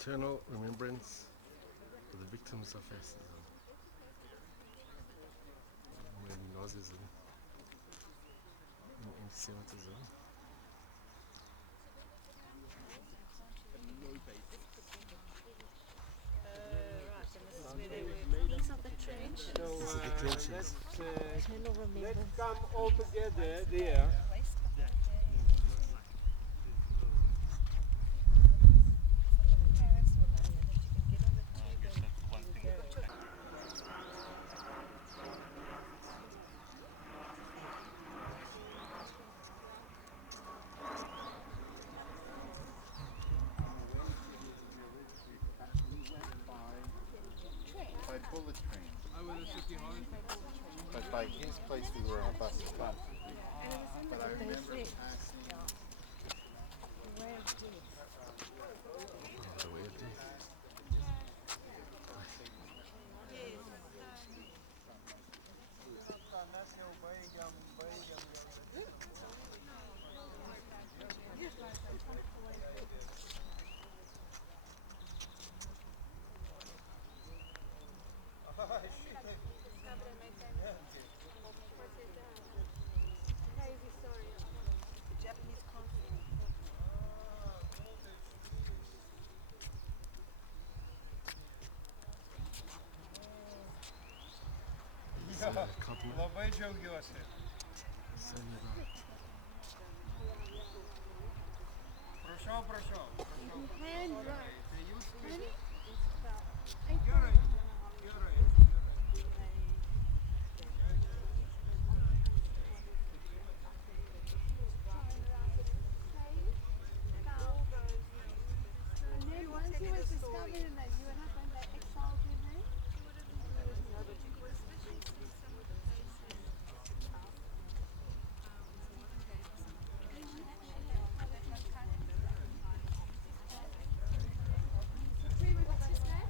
eternal remembrance for the victims of racism, Nazism, and anti-Semitism. These are the trenches. So These are the trenches. let's come all together there. By bullet train. But by his place we were on a bus stop. But I remember passing. Oh, the way of death. Continent. Labai džiaugiuosi. Prašau, prašau. Tai jūs gerai, gerai. And then once he was discovered and that you and happened, they exiled him, eh? What's his name?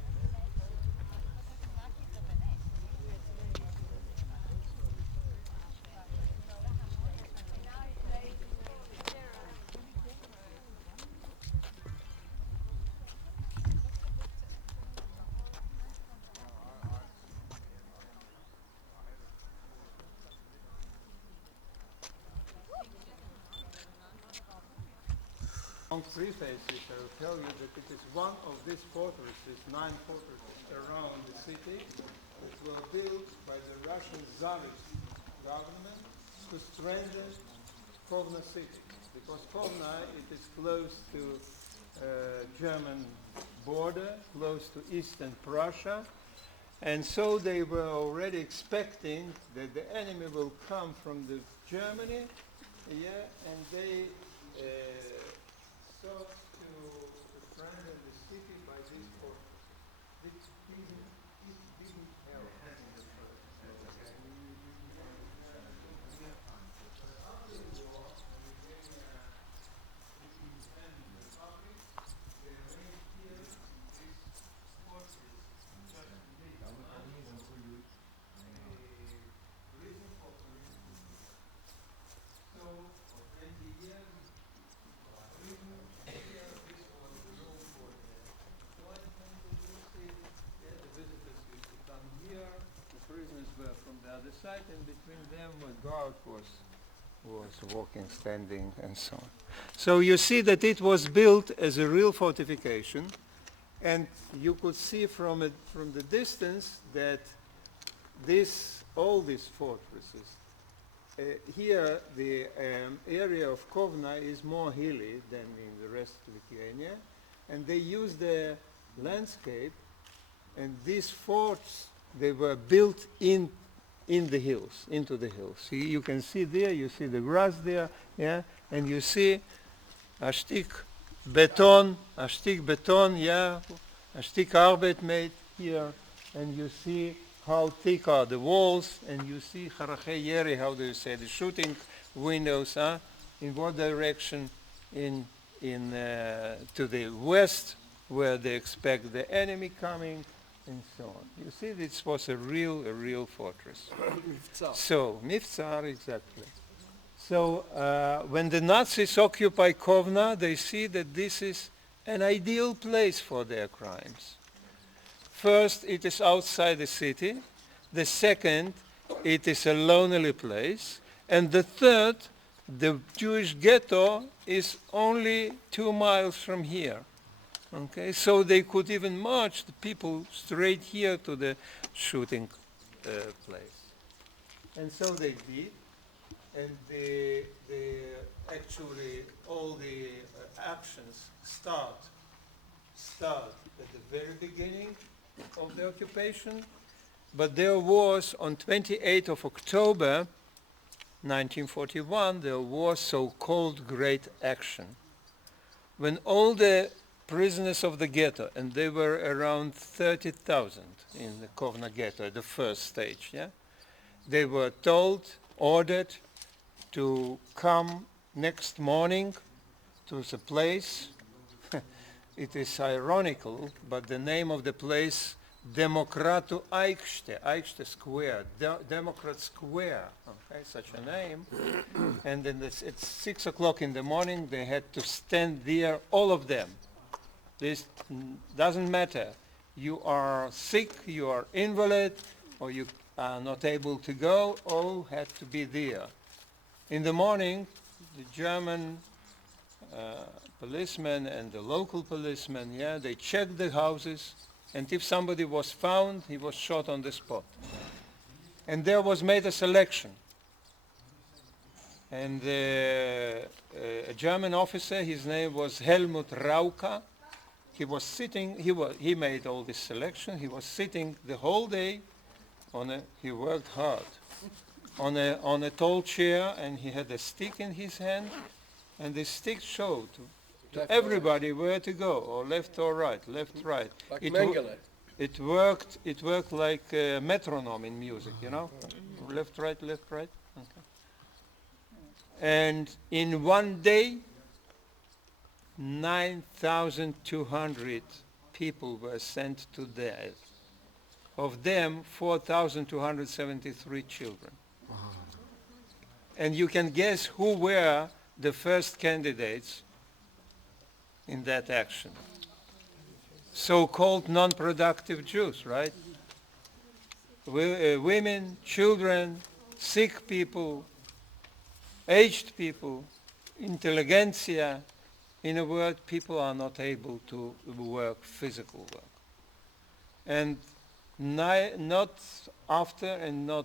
Long prefaces, I will tell you that it is one of these fortresses, 9 fortresses around the city, that were built by the Russian Tsarist government to strengthen Kovna city. Because Kovna, it is close to German border, close to Eastern Prussia, and so they were already expecting that the enemy will come from the Germany, yeah, and they sought to strengthen the city by this force. This didn't help. From the other side, and between them a guard was walking, standing, and so on. So you see that it was built as a real fortification, and you could see from the distance that all these fortresses. Here, the area of Kovna is more hilly than in the rest of Lithuania, and they use the landscape, and these forts, they were built in the hills, into the hills. You can see there, you see the grass there, yeah, and you see a stick beton, yeah, a stick arbeit made here, and you see how thick are the walls, and you see harachei yeri, how do you say, the shooting windows, in what direction, to the west, where they expect the enemy coming, and so on. You see, this was a real fortress. So, Miftsar, exactly. So, when the Nazis occupy Kovna, they see that this is an ideal place for their crimes. First, it is outside the city. The second, it is a lonely place. And the third, the Jewish ghetto is only 2 miles from here. Okay, so they could even march the people straight here to the shooting place. And so they did. And actually all the actions start at the very beginning of the occupation. But there was, on 28th of October 1941, there was so-called Great Action, when all the prisoners of the ghetto, and they were around 30,000 in the Kovna ghetto at the first stage, yeah? They were ordered to come next morning to the place. It is ironical, but the name of the place, Demokratu Aikšte Square, Democrat Square, okay, such a name. And then at 6 o'clock in the morning, they had to stand there, all of them. This doesn't matter. You are sick, you are invalid, or you are not able to go, all had to be there. In the morning, the German policemen and the local policemen, yeah, they checked the houses, and if somebody was found, he was shot on the spot. And there was made a selection. And a German officer, his name was Helmut Rauka, he was sitting, he made all this selection, he was sitting the whole day he worked hard, on a tall chair, and he had a stick in his hand, and the stick showed to everybody where to go, or left or right, left, right. Like Mengele. It worked like a metronome in music, you know? Left, right, left, right. Okay. And in one day, 9,200 people were sent to death. Of them, 4,273 children. Wow. And you can guess who were the first candidates in that action. So-called non-productive Jews, right? Women, children, sick people, aged people, intelligentsia. In a word, people are not able to work physical work. And not after and not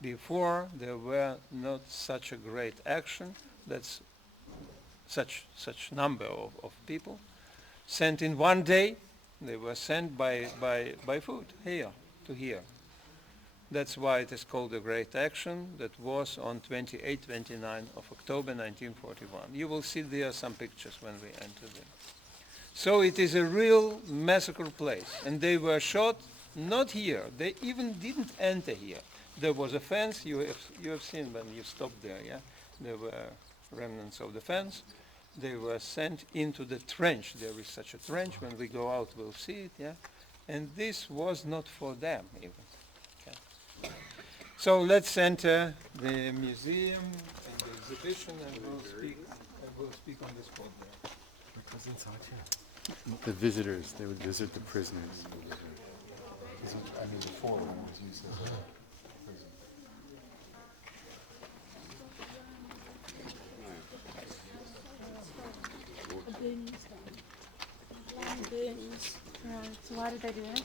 before there were not such a great action, that's such number of people sent in one day. They were sent by foot here to here. That's why it is called a great action. That was on 28, 29 of October 1941. You will see there some pictures when we enter them. So it is a real massacre place. And they were shot not here. They even didn't enter here. There was a fence. You have seen when you stopped there, yeah? There were remnants of the fence. They were sent into the trench. There is such a trench. When we go out, we'll see it, yeah? And this was not for them even. Okay. So let's enter the museum and the exhibition, and we'll speak on the spot there. What goes inside here? The visitors, they would visit the prisoners. I mean, before the war was used as a prison. Burns. Right. So why did they do it?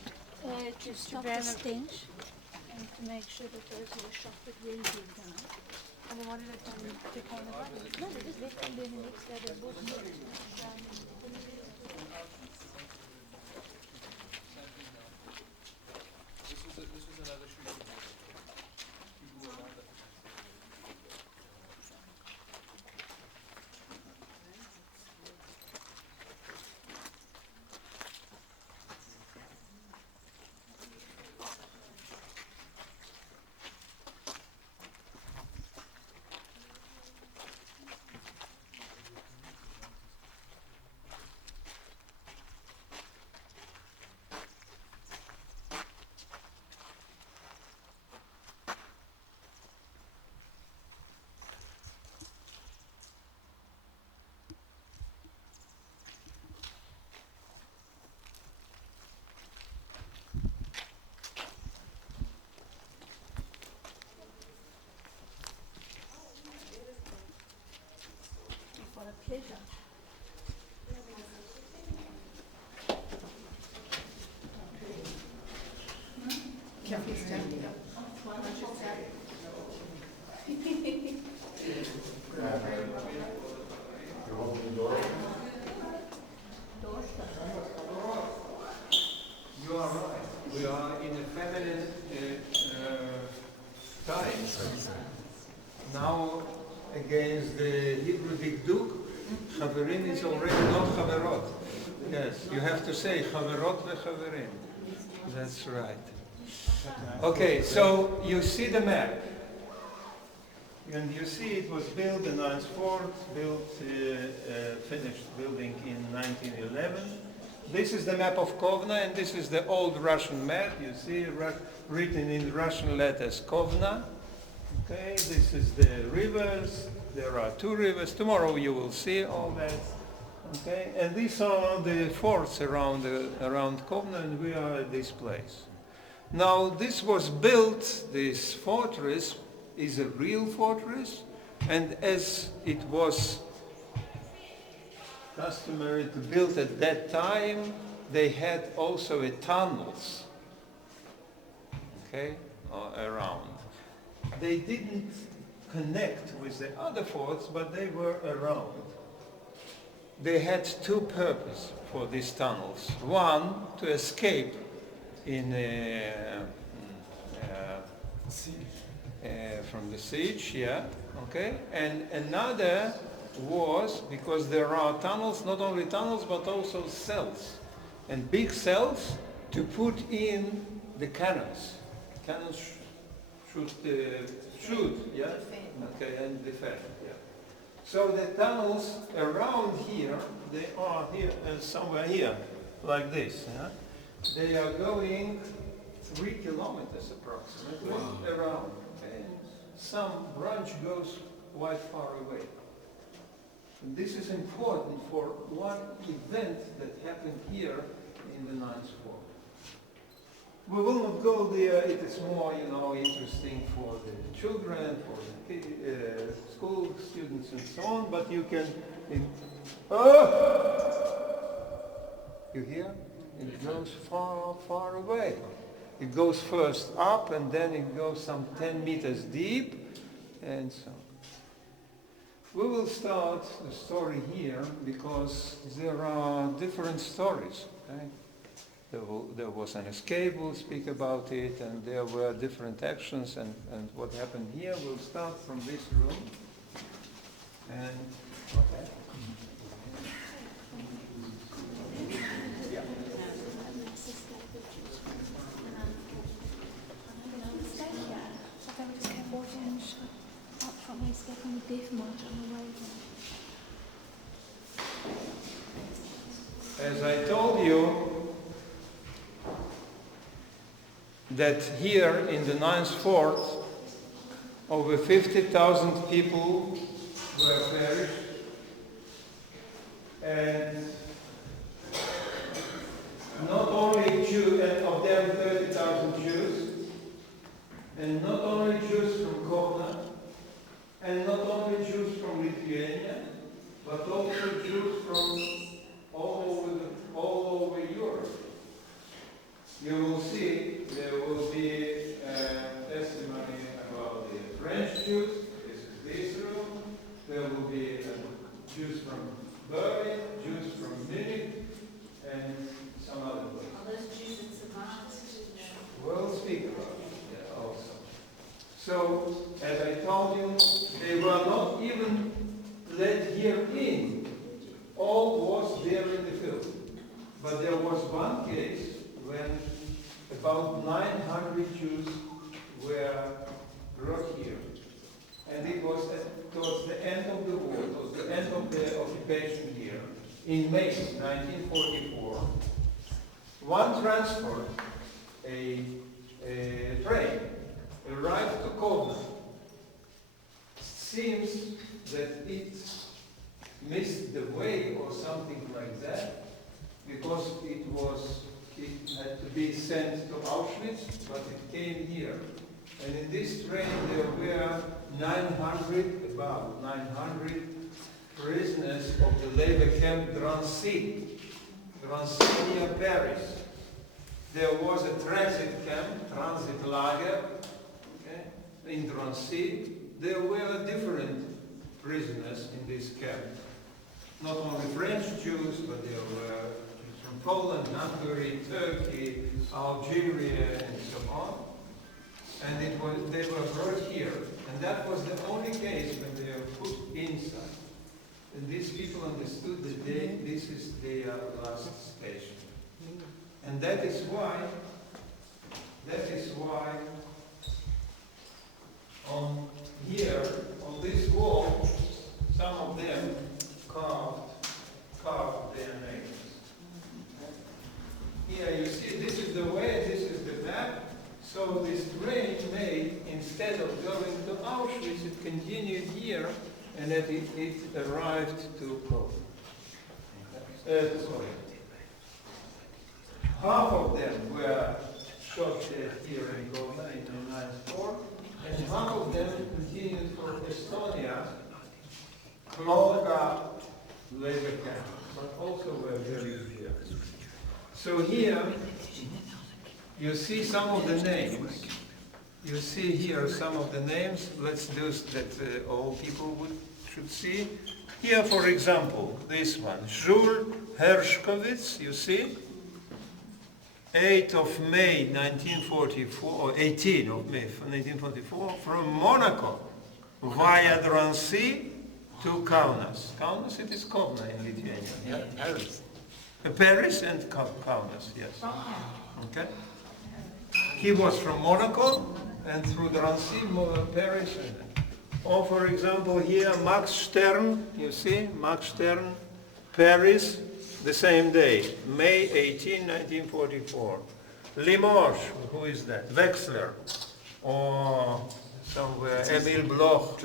To stop the stench and to make sure that those who were shot would really be down. And then what did it do to kind of no, they just left them there the next day. They brought them to This was another shooting. Pleasure. You are right. We are in a feminine time. Now, against the Hebrew Dikduk, Chaverim is already not Chaverot. Yes, you have to say Chaverot veChaverim. That's right. Okay, so you see the map. And you see it was built, the ninth fort, finished building in 1911. This is the map of Kovna, and this is the old Russian map. You see written in Russian letters Kovna. Okay, this is the rivers. There are two rivers. Tomorrow you will see all that. Okay, and these are the forts around Kovna, and we are at this place. Now, this was built, this fortress is a real fortress, and as it was customary to build at that time, they had also tunnels, okay, around. They didn't connect with the other forts, but they were around. They had two purposes for these tunnels. One, to escape from the siege, yeah, okay, and another was because there are tunnels, not only tunnels but also cells, and big cells to put in the cannons. Cannons shoot, yeah, okay, and defend, yeah. So the tunnels around here, they are here somewhere here, like this, yeah? They are going 3 kilometers approximately around, and some branch goes quite far away. And this is important for one event that happened here in the ninth fort. We will not go there. It is more, interesting for the children, for the school students, and so on. But you can. You hear? It goes far, far away. It goes first up, and then it goes some 10 meters deep, and so. We will start the story here because there are different stories. Okay? There was an escape, we'll speak about it, and there were different actions, and what happened here. We'll start from this room. And okay. Yeah. As I told you, that here in the ninth fort, over 50,000 people were perished, and not only Jews, and of them 30,000 Jews, and not only Jews from Kaunus, and not only Jews from Lithuania, but also Jews from all over Europe. You will see there will be testimony about the French Jews. This is this room. There will be Jews from Berlin, Jews from Munich, and some other places. Are those Jews in Savannah? We'll speak about it also. So, as I told you, they were not even let here in. All was there in the field. But there was one case when about 900 Jews were brought here. And it was towards the end of the war, towards the end of the occupation here, in May 1944. One transport, a train, arrived to Kaunus. Seems that it missed the way or something like that, because it had to be sent to Auschwitz, but it came here. And in this train there were about 900 prisoners of labor camp Drancy near Paris. There was a transit camp, transit lager, okay, in Drancy. There were different prisoners in this camp. Not only French Jews, but there were Jews from Poland, Hungary, Turkey, Algeria, and so on. And they were brought here. And that was the only case when they were put inside. And these people understood that this is their last station. And that is why on here, on this wall, some of them carved their names. Here you see, this is the way, this is the map. So this train made, instead of going to Auschwitz, it continued here, and it arrived to Poland. Half of them were shot dead here in Goma in 1994, and half of them continued for Estonia, Klonga labor camp, but also were buried here. So here, you see some of the names. You see here some of the names. Let's do that all people should see. Here, for example, this one, Jules Hershkovitz, you see? 8th of May 1944, or 18th of May 1944, from Monaco via Drancy to Kaunus. Kaunus, it is Kovna in Lithuania. Yeah, Paris. Paris and Kaunus, yes. Okay. He was from Monaco and through Drancy, Paris. Or for example here, Max Stern, you see, Max Stern, Paris, the same day, May 18, 1944. Limoges, who is that? Wexler, or somewhere, Emil Bloch,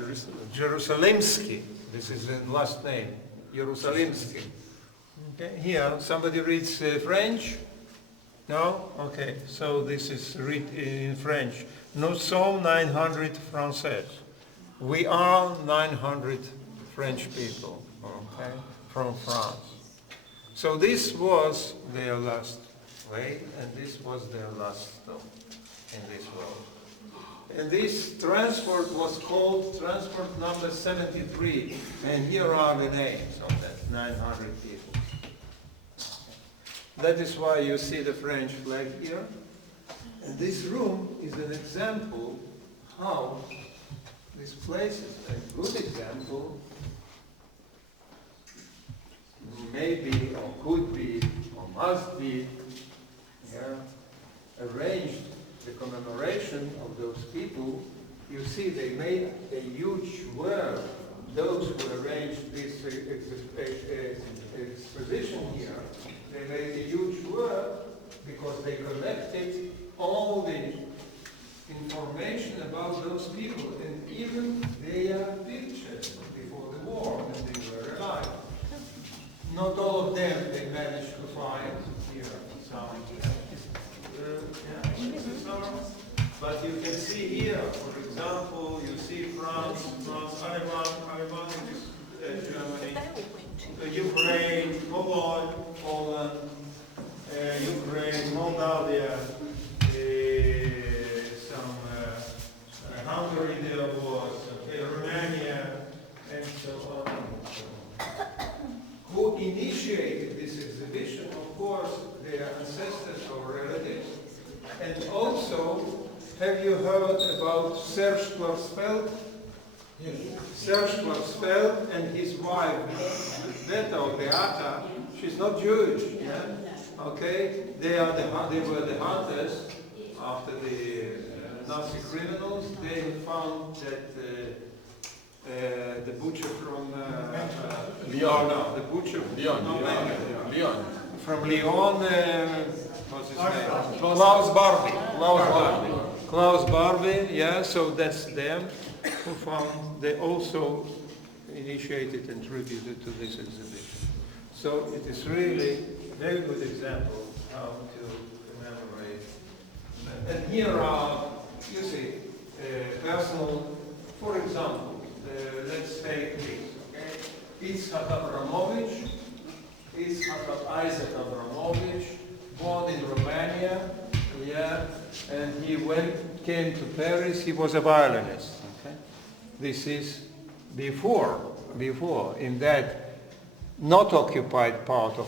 Jerusalemsky, this is the last name, Jerusalemsky. Okay, here, somebody reads French? No? Okay, so this is read in French. Nous sommes 900 Français. We are 900 French people, okay, from France. So this was their last way, and this was their last stop in this world. And this transport was called transport number 73, and here are the names of that 900 people. That is why you see the French flag here. And this room is an example how this place is a good example, maybe or could be or must be, arranged the commemoration of those people. You see, they made a huge work. Those who arranged this exposition here, they made a huge work because they collected all the information about those people and even their pictures before the war when they were alive. Not all of them they managed to find here. But you can see here, for example, you see France, Ivan is Germany, Ukraine, Poland, Ukraine, Moldavia, Hungary there was, Romania, and so on. Who initiated this exhibition? Of course, their ancestors or relatives. And also, have you heard about Serge Klarsfeld? Yes. Serge Klarsfeld and his wife, Beata, she's not Jewish, yeah? Okay? They were the hunters after the Nazi criminals. They found that the butcher from Lyon. No, the butcher Lyon. from Lyon, what's his name? Klaus Barbie. Klaus Barbie, yeah, so that's them who found, they also initiated and contributed to this exhibition. So it is really a very good example how to commemorate. And here are, you see, personal, for example, let's take this, okay? Isaac Isaac Abramovich, born in Romania, yeah, and he came to Paris. He was a violinist. Okay? This is before in that not occupied part of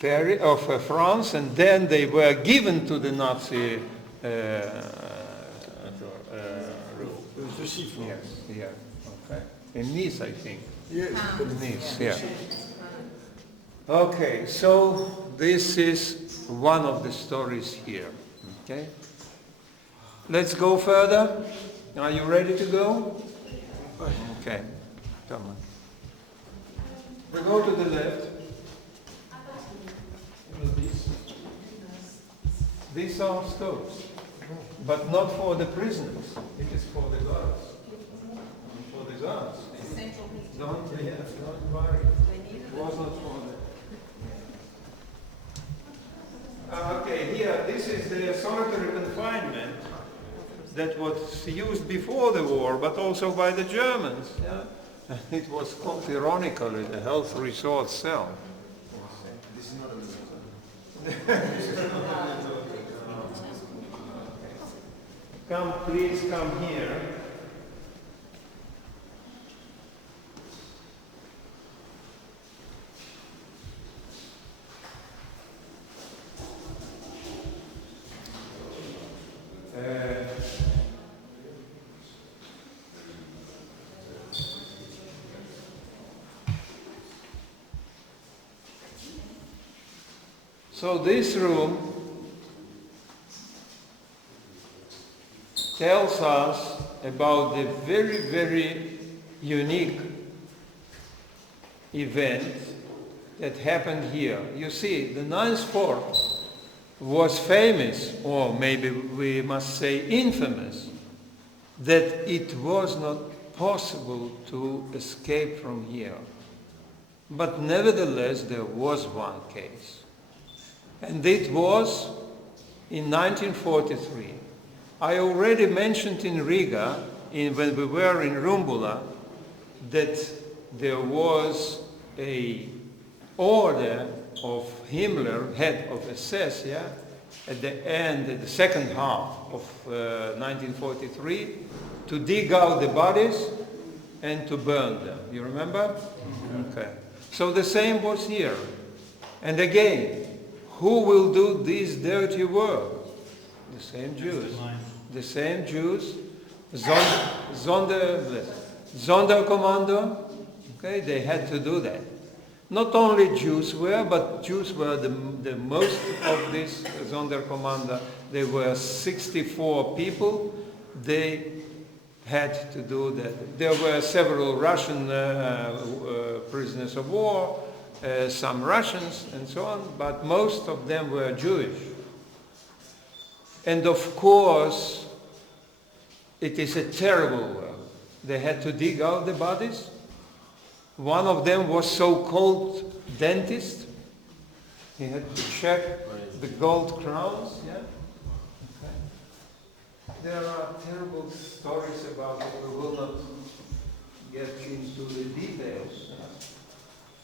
Paris, of France, and then they were given to the Nazi rule. Yes, yeah, okay. In Nice, I think. Yes. Nice, yeah. Okay, so this is one of the stories here. Okay. Let's go further. Are you ready to go? Okay. Come on. We go to the left. These are stoves, but not for the prisoners. It is for the guards. For the guards. Don't worry. It was not for them. Okay, here, this is the solitary confinement that was used before the war, but also by the Germans. Yeah? It was called ironically the health resort cell. This is not a Come, please come here. So this room tells us about the very, very unique event that happened here. You see, the ninth fort was famous, or maybe we must say infamous, that it was not possible to escape from here. But nevertheless, there was one case. And it was in 1943. I already mentioned in Riga, when we were in Rumbula, that there was a order of Himmler, head of SS, yeah, at the end, the second half of 1943, to dig out the bodies and to burn them. You remember? Okay. So the same was here. And again, who will do this dirty work? The same Jews. The same Jews. Sonderkommando. Okay, they had to do that. Not only Jews were, but Jews were the most of this Sonderkommando. There were 64 people. They had to do that. There were several Russian prisoners of war, some Russians and so on, but most of them were Jewish. And of course, it is a terrible work. They had to dig out the bodies. One of them was so-called dentist. He had to check the gold crowns. Yeah? Okay. There are terrible stories about it. We will not get into the details.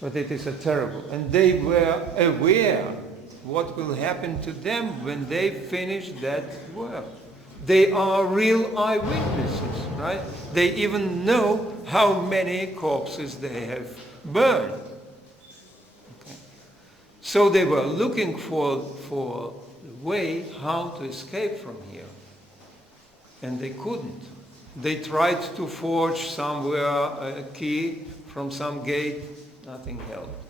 But it is a terrible. And they were aware what will happen to them when they finish that work. They are real eyewitnesses, right? They even know how many corpses they have burned. Okay. So they were looking for a way how to escape from here. And they couldn't. They tried to forge somewhere a key from some gate. Nothing helped.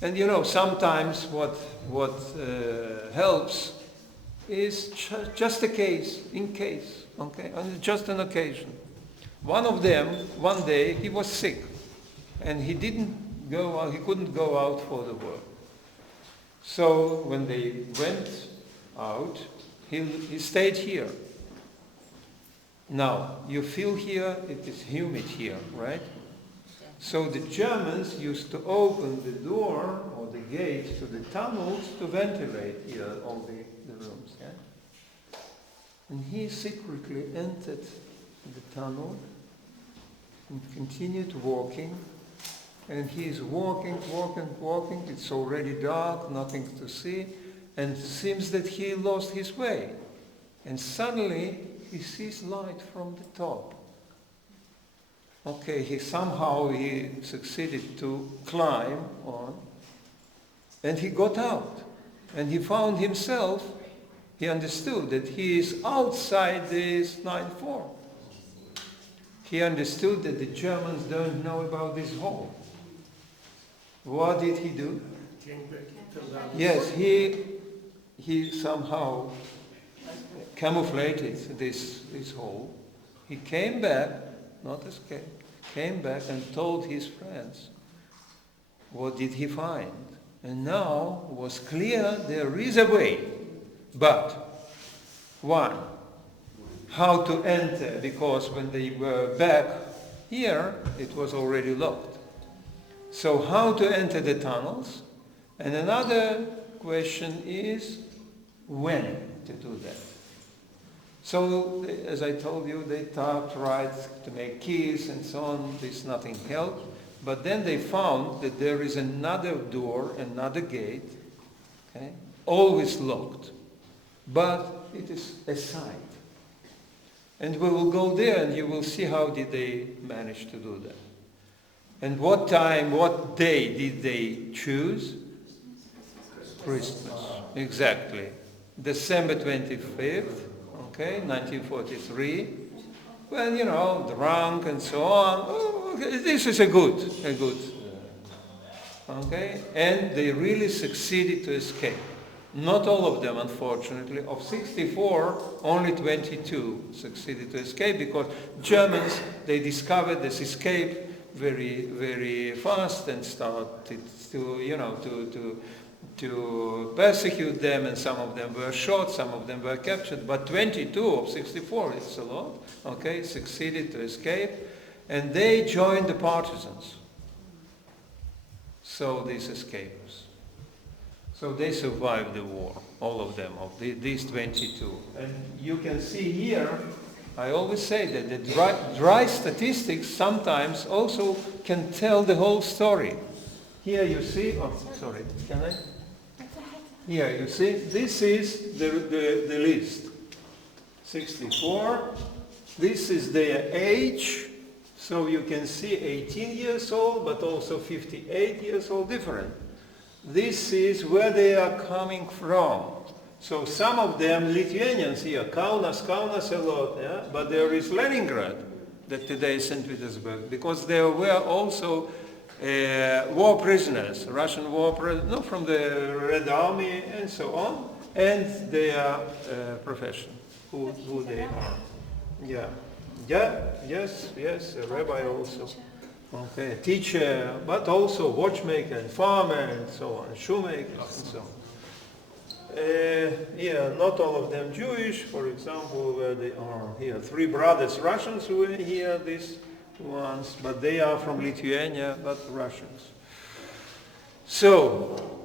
And you know, sometimes what helps is just a case, in case, okay, and just an occasion. One of them, one day, he was sick, and he couldn't go out for the work. So when they went out, he stayed here. Now, you feel here, it is humid here, right? So the Germans used to open the door or the gate to the tunnels to ventilate here all the rooms. Yeah? And he secretly entered the tunnel and continued walking And he's walking, walking. It's already dark, nothing to see. And it seems that he lost his way. And suddenly he sees light from the top. Okay, he succeeded to climb on. And he got out. And he found himself, he understood that he is outside this 9-4. He understood that the Germans don't know about this hole. What did he do? Yes, he somehow camouflated this hole. He came back, not escaped, came back and told his friends. What did he find? And now was clear there is a way. But, one, how to enter, because when they were back here, it was already locked. So how to enter the tunnels? And another question is, when to do that? So, as I told you, they tried to make keys and so on. This nothing helped. But then they found that there is another door, another gate, okay, always locked. But it is a side. And we will go there and you will see how did they manage to do that. And what time, what day did they choose? Christmas. Exactly. December 25th, okay, 1943. Well, you know, drunk and so on. Oh, okay, this is a good. Okay, and they really succeeded to escape. Not all of them, unfortunately. Of 64, only 22 succeeded to escape because Germans, they discovered this escape very, very fast and started to persecute them, and some of them were shot, some of them were captured, but 22 of 64, it's a lot, okay, succeeded to escape, and they joined the partisans. So these escapers. So they survived the war, all of them, of these 22. And you can see here, I always say that the dry statistics sometimes also can tell the whole story. Here you see, can I? Here you see, this is the list. 64, this is their age, so you can see 18 years old, but also 58 years old, different. This is where they are coming from. So some of them, Lithuanians here, Kaunus a lot, yeah? But there is Leningrad, that today is St. Petersburg, because there were also war prisoners, Russian war prisoners, from the Red Army and so on, and their profession, who they are. Yes, a rabbi also. Okay, a teacher, but also watchmaker and farmer and so on, shoemakers and so on. Not all of them Jewish, for example, where they are here. 3 brothers Russians who are here, these ones, but they are from Lithuania, but Russians. So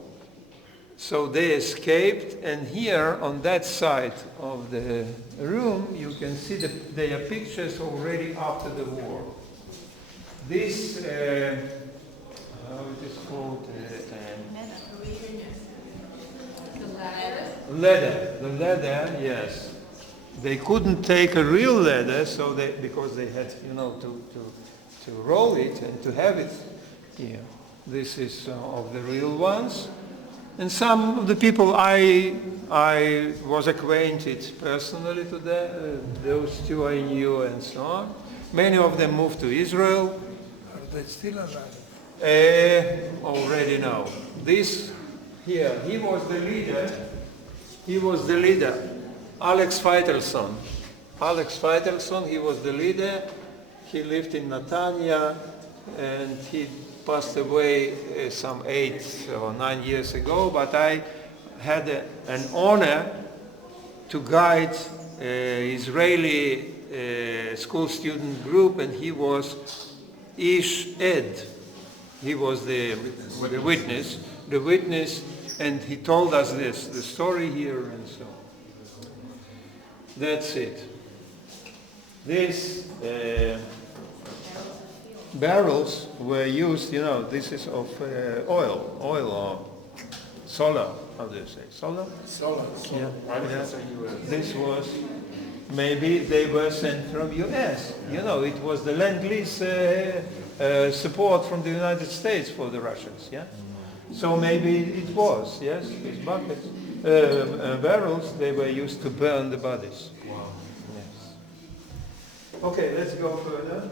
they escaped, and here on that side of the room, you can see their pictures already after the war. This, how it is called? The leather, yes. They couldn't take a real leather, so because they had, to roll it and to have it here. This is of the real ones. And some of the people I was acquainted personally to those two I knew and so on. Many of them moved to Israel. Are they still alive? Already no. This here, he was the leader. Alex Feitelson, he was the leader. He lived in Netanya, and he passed away some 8 or 9 years ago, but I had an honor to guide Israeli school student group, and he was Ish Ed. He was the witness, and he told us the story here and so on. That's it. This, barrels were used, this is of oil or solar, how do you say, solar? Solar. Yeah. Why did Yeah. you say US? This was, maybe they were sent from US. It was the Lend-Lease support from the United States for the Russians, yeah? So maybe it was, yes, these buckets, barrels, they were used to burn the bodies. Wow. Yes. Okay, let's go further.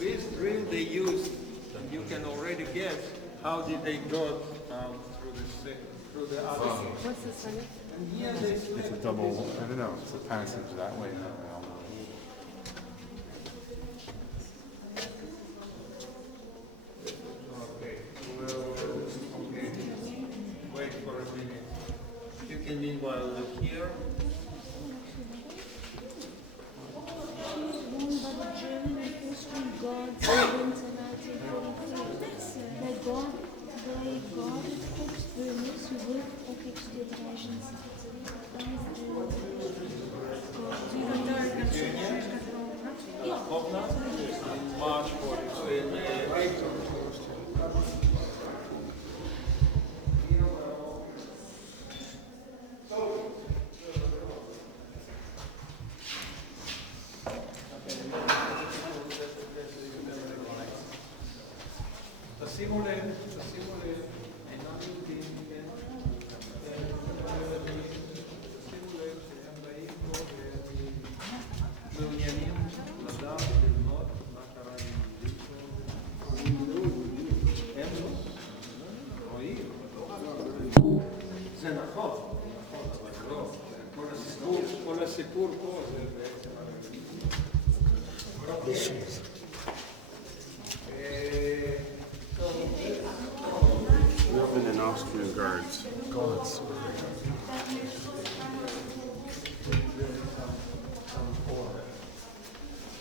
This drill they used, you can already guess how did they go through the other. What's this one? And here they It's a double, I don't know, it's a passage that way and that way. Okay, wait for a minute. You can meanwhile look here. Born by the German and Austrian gods in 1943. Bei Gott Kopfböhnes, who work ethics to the Russians. Kovna, in March 42, in April. זה נכון, אבל לא, כל הסיפור פה זה בעצם... German and Austrian guards. Kaunus.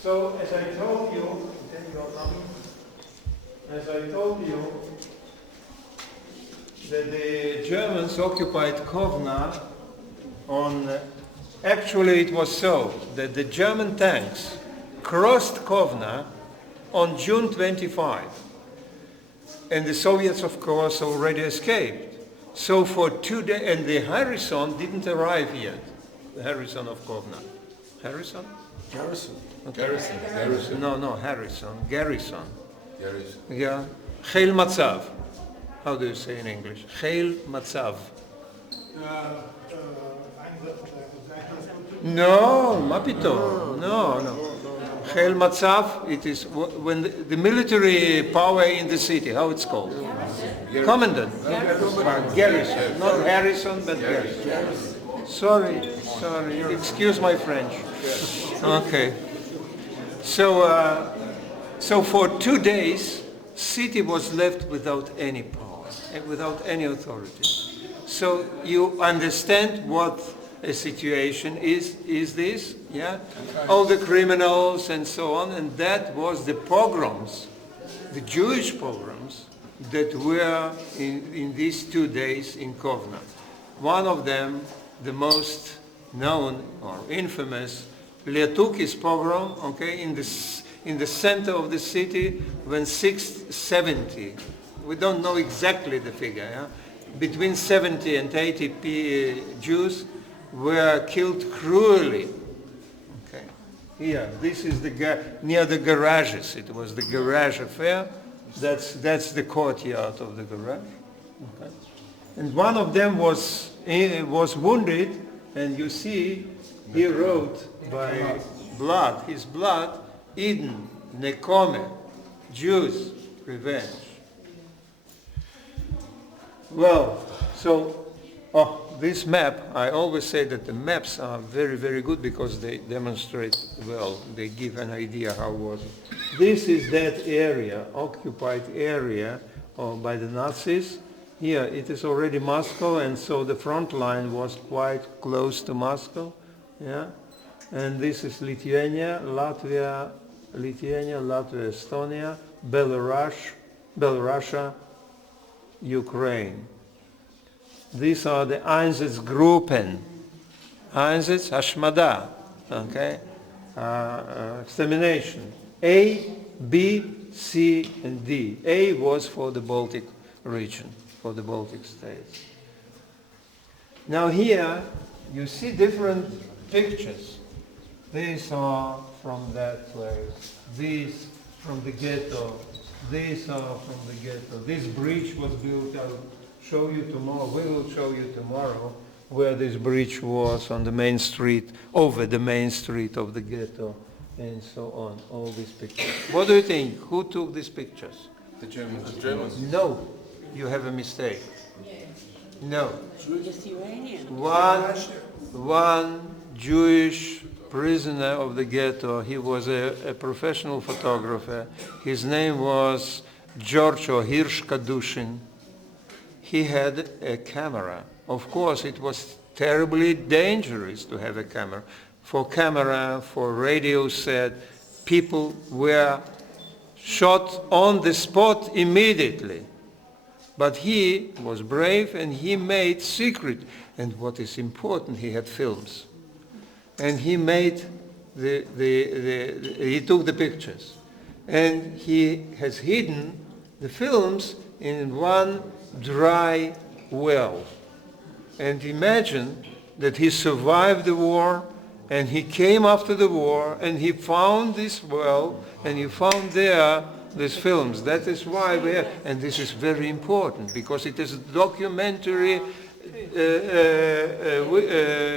So, as I told you, then you are coming. As I told you, that the Germans occupied Kovna on, actually it was so, that the German tanks crossed Kovna on June 25. And the Soviets, of course, already escaped. So for 2 days, and the Harrison didn't arrive yet, the Harrison of Kovna. Harrison? Garrison. Okay. Garrison. No, Harrison. Garrison. Garrison. Yeah. Cheil Matzav. How do you say in English? Cheil Matzav. No, Mapito. No. Cheil Matzav, it is when the military power in the city, how it's called? Commandant. Garrison. Not Harrison, but Garrison. Sorry. Excuse my French. Okay. So for 2 days, city was left without any power, without any authority. So you understand what a situation is this, yeah? All the criminals and so on, and that was the pogroms, the Jewish pogroms that were in these 2 days in Kovna. One of them, the most known or infamous, Liatukis pogrom, okay, in the center of the city when 670, we don't know exactly the figure, yeah? Between 70 and 80 Jews were killed cruelly. Okay. Here, this is near the garages. It was the garage affair. That's the courtyard of the garage. Okay. And one of them was wounded, and you see he wrote by blood, his blood, Eden, Nekome, Jews, revenge. Well, so this map, I always say that the maps are very, very good because they demonstrate well, they give an idea how it was. This is that area, occupied area by the Nazis. Here it is already Moscow, and so the front line was quite close to Moscow. Yeah, and this is Lithuania, Latvia, Estonia, Belarusia, Ukraine. These are the Einsatzgruppen. Einsatz, Hashmada, okay? Extermination. A, B, C, and D. A was for the Baltic region, for the Baltic states. Now here, you see different pictures. These are from that place. These from the ghetto. These are from the ghetto. This bridge was built, I'll show you tomorrow. We will show you tomorrow where this bridge was on the main street, over the main street of the ghetto, and so on. All these pictures. What do you think? Who took these pictures? The Germans. The Germans. No, you have a mistake. No. Lithuania. One Jewish prisoner of the ghetto. He was a professional photographer. His name was Giorgio Hirsch Kadushin. He had a camera. Of course, it was terribly dangerous to have a camera. For radio set, people were shot on the spot immediately. But he was brave and he made secret. And what is important, he had films. And he made he took the pictures. And he has hidden the films in one dry well. And imagine that he survived the war and he came after the war and he found this well and he found there these films. That is why we have, and this is very important because it is documentary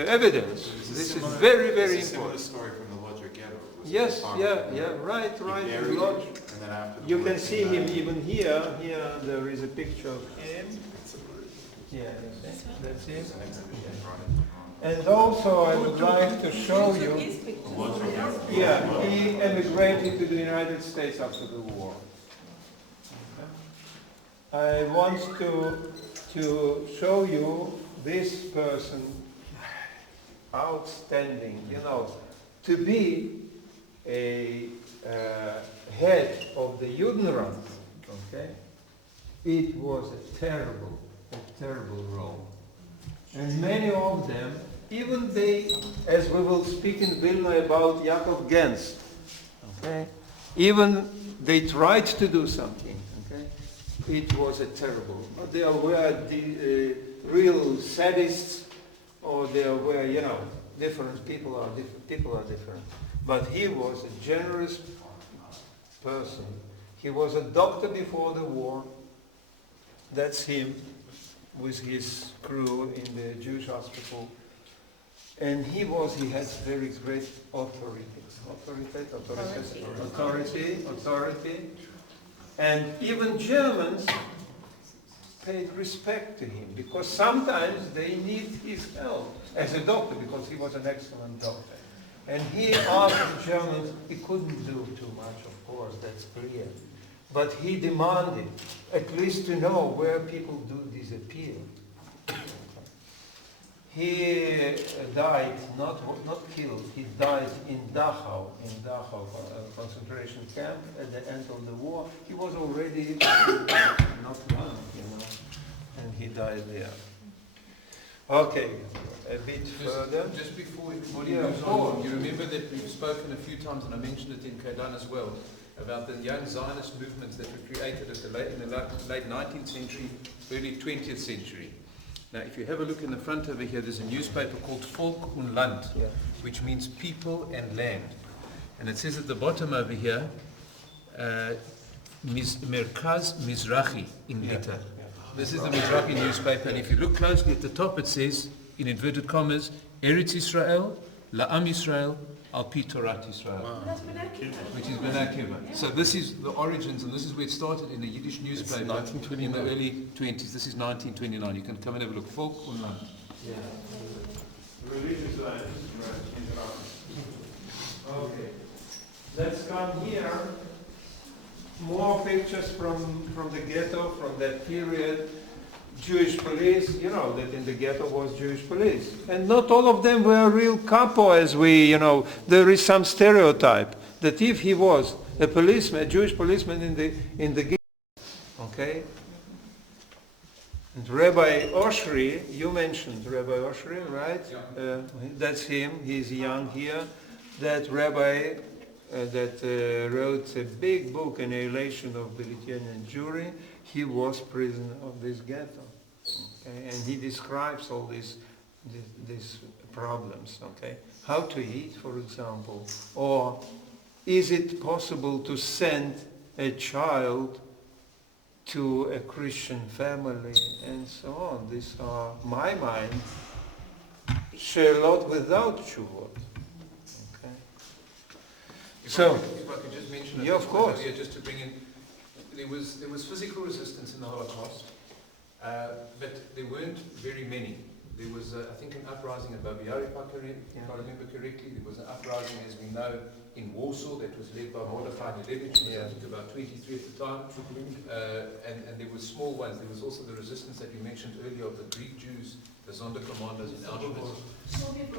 evidence. This is very, very It's a similar important. story from the Lodger Ghetto. It was Yes, a farm yeah, family. right. He buried Lodge. it, and then after the You war can he see came him back. even here. Here there is a picture of him. Yeah, that's it. And also I would like to show you, yeah, he emigrated to the United States after the war. I want to show you this person, outstanding, to be a head of the Judenrat, okay? It was a terrible role. And many of them, even they, as we will speak in Vilna about Yaakov Gens, okay? Even they tried to do something, okay? It was a terrible. They were the real sadists, or they were, different people are different. But he was a generous person. He was a doctor before the war. That's him with his crew in the Jewish hospital. And he had very great authority. And even Germans paid respect to him because sometimes they need his help as a doctor because he was an excellent doctor. And he asked the Germans, he couldn't do too much, of course, that's clear. But he demanded at least to know where people do disappear. He died, not killed, he died in Dachau concentration camp at the end of the war. He was already not young, and he died there. Okay, a bit further. Just before everybody moves on, you remember that we've spoken a few times, and I mentioned it in Kaidan as well, about the young Zionist movements that were created in the late 19th century, early 20th century. Now, if you have a look in the front over here, there's a newspaper called Volk und Land, which means people and land. And it says at the bottom over here, Merkaz Mizrahi in Lita. This is the Mizrahi newspaper, and if you look closely at the top, it says, in inverted commas, Eretz Israel, La'am Israel, Al Pi Torat Israel, which is Ben Akiva. So this is the origins, and this is where it started in the Yiddish newspaper in the early 20s. This is 1929. You can come and have a look. Volk und Land. Yeah. Religious life. Okay. Let's come here. More pictures from the ghetto, from that period. Jewish police, you know that in the ghetto was Jewish police. And not all of them were real capo as we, you know, there is some stereotype that if he was a policeman, a Jewish policeman in the ghetto, okay? And Rabbi Oshri, you mentioned Rabbi Oshri, right? Yeah. That's him, he's young here. That rabbi that wrote a big book, Annihilation of the Lithuanian Jewry, he was prisoner of this ghetto. Okay? And he describes all these problems. Okay? How to eat, for example, or is it possible to send a child to a Christian family, and so on. These are, my mind, Shelot without Shuvot. Okay. If I could just mention yeah, of course. Here, just to bring in, there was physical resistance in the Holocaust, but there weren't very many. There was, I think, an uprising at Babi Yar, if I remember correctly. There was an uprising, as we know, in Warsaw that was led by Mordechai Milevich, who was, I think, about 23 at the time. And there were small ones. There was also the resistance that you mentioned earlier of the Greek Jews, the Sonderkommandos in Auschwitz.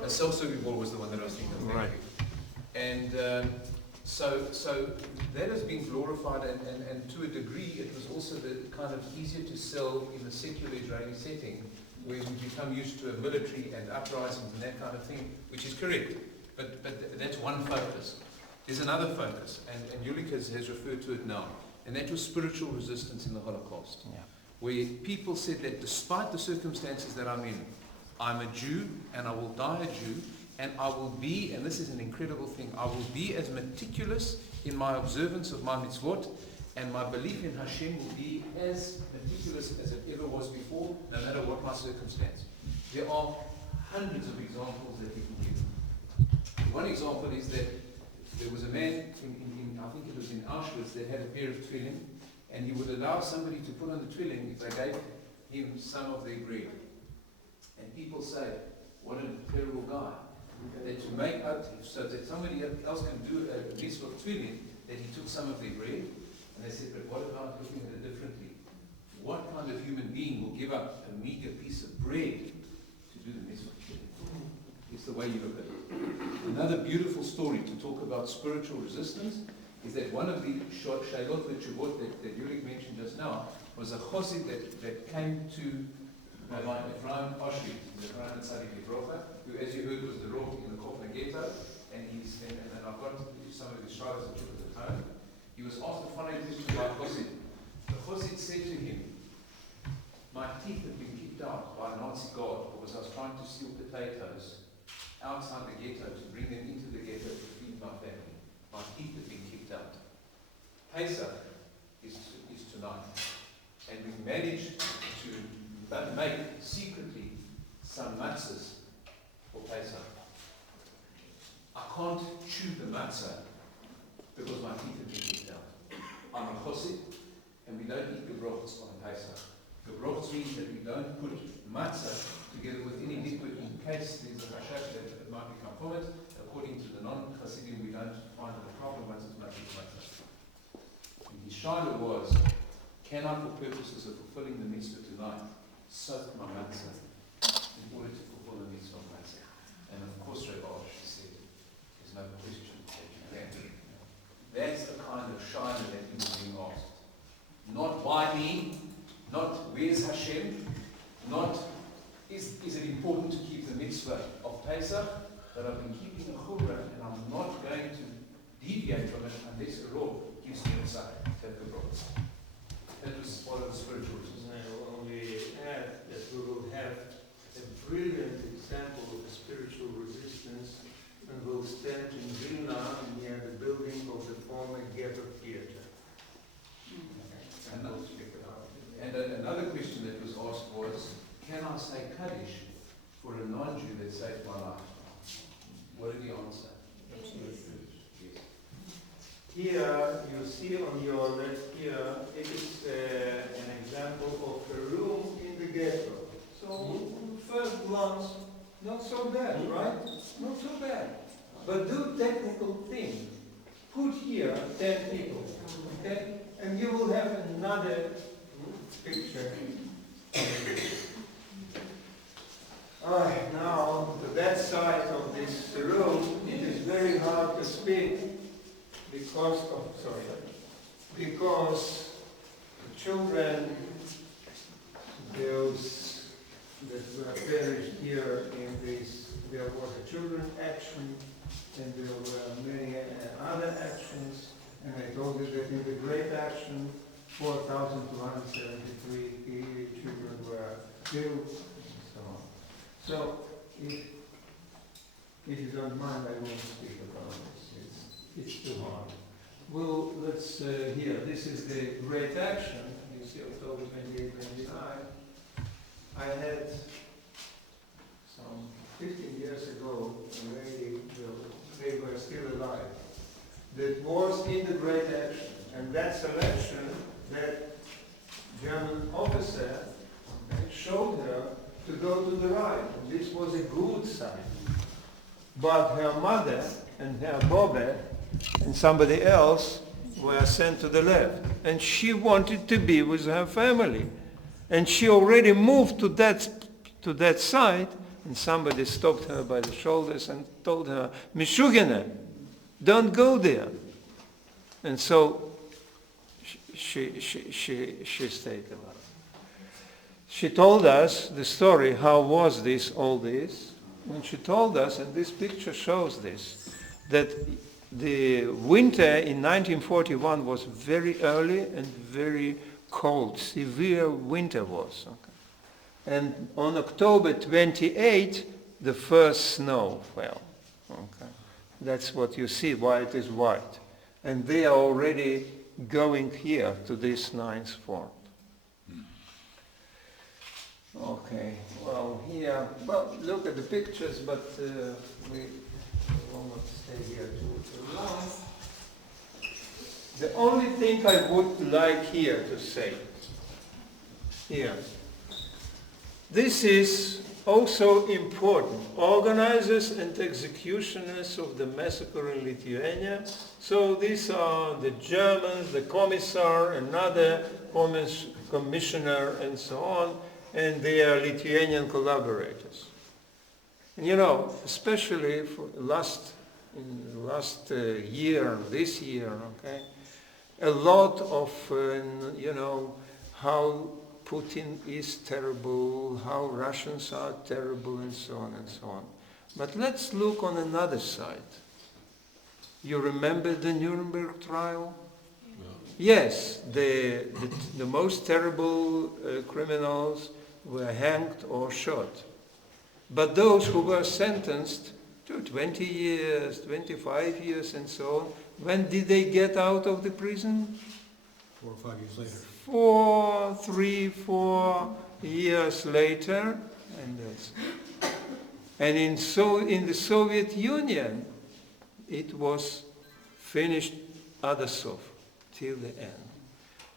Sobibor was the one that I was thinking of. Right. And so that has been glorified, and to a degree it was also the kind of easier to sell in the secular Israeli setting, where we become used to a military and uprisings and that kind of thing, which is correct. But that's one focus. There's another focus, and Yulik has referred to it now, and that was spiritual resistance in the Holocaust, where people said that despite the circumstances that I'm in, I'm a Jew and I will die a Jew, and I will be, and this is an incredible thing, I will be as meticulous in my observance of my mitzvot, and my belief in Hashem will be as meticulous as it ever was before, no matter what my circumstance. There are hundreds of examples that we can give. One example is that there was a man in I think it was in Auschwitz, that had a pair of tefillin, and he would allow somebody to put on the tefillin if they gave him some of their bread. And people say, what a terrible guy. That to make out, so that somebody else can do a mitzvah of tefillin, that he took some of their bread. And they said, but what about looking at it differently? What kind of human being will give up a meager piece of bread to do the mitzvah? It's the way you look at it. Another beautiful story to talk about spiritual resistance is that one of the Shailot V'Tshuvot that Yulik mentioned just now was a chosid that came to Ephraim Oshri, Ephraim Tzadik Livrocha, who, as you heard, was the Roch in the Kofna Ghetto, and I've got some of his shalos that took at the time. He was asked the following question by chosid. The chosid said to him, my teeth had been kicked out by a Nazi guard because I was trying to steal potatoes outside the ghetto to bring them into the ghetto to feed my family. My teeth had been kicked out. Pesach is tonight. And we've managed to make secretly some matzahs for Pesach. I can't chew the matzah because my teeth have been kicked out. I'm a chosid, and we don't eat gebrochs on Pesach. Gebrochs means that we don't put matzah together with any liquid in case there's a hashash that it might become from it. According to the non-Hasidim, we don't find it a problem once it's made with matzah. And his shaila was, can I, for purposes of fulfilling the mitzvah tonight, soak my matzah in order to fulfill the mitzvah of matzah? And of course, Rabbi Osh said, there's no question that you can. That's the kind of shaila that he was being asked. Not why me, not where's Hashem, not is it important to keep the mitzvah of Pesach, but I've been keeping a chumrah and I'm not going to deviate from it unless the Lord gives me a tzach, that was part of the spiritual resistance. I will only add that we will have a brilliant example of the spiritual resistance, and we'll stand in Vilna near the building of the former ghetto theater. And another question that that saved my life. What did he answer? Yes. Here you see on your left here, it is an example of a room in the ghetto. So first glance, not so bad, right? Not so bad. But do technical thing. Put here 10 people, okay? And you will have another picture. Now, to that side of this room, it is very hard to speak because the children, those that were perished here in this, there was a children action and there were many other actions, and I told you that in the Great Action, 4,273 children were killed, and so on. So, if you don't mind, I won't speak about this. It's too hard. Well, let's here. This is the Great Action. You see, October 28, 29. I had some 15 years ago a lady, they were still alive, that was in the Great Action. And that selection, that German officer showed her to go to the right. And this was a good sign. But her mother and her Bobbe and somebody else were sent to the left. And she wanted to be with her family. And she already moved to that side, and somebody stopped her by the shoulders and told her, Mishugina, don't go there. And so she stayed alive. She told us the story, how was this, all this? And she told us, and this picture shows this, that the winter in 1941 was very early and very cold, severe winter was. Okay. And on October 28, the first snow fell. Okay. That's what you see, why it is white. And they are already going here to this ninth fort. Okay, well here, well look at the pictures, but we will not stay here too long. The only thing I would like here to say, here, this is also important. Organizers and executioners of the massacre in Lithuania. So these are the Germans, the commissar, another commissioner, and so on, and they are Lithuanian collaborators. And you know, especially for last year, this year, okay, a lot of, you know, how Putin is terrible, how Russians are terrible, and so on and so on. But let's look on another side. You remember the Nuremberg trial? Yes, the most terrible criminals were hanged or shot. But those who were sentenced to 20 years, 25 years, and so on, when did they get out of the prison? 4 or 5 years later. 4 years later, and in the Soviet Union, it was finished Adasov till the end.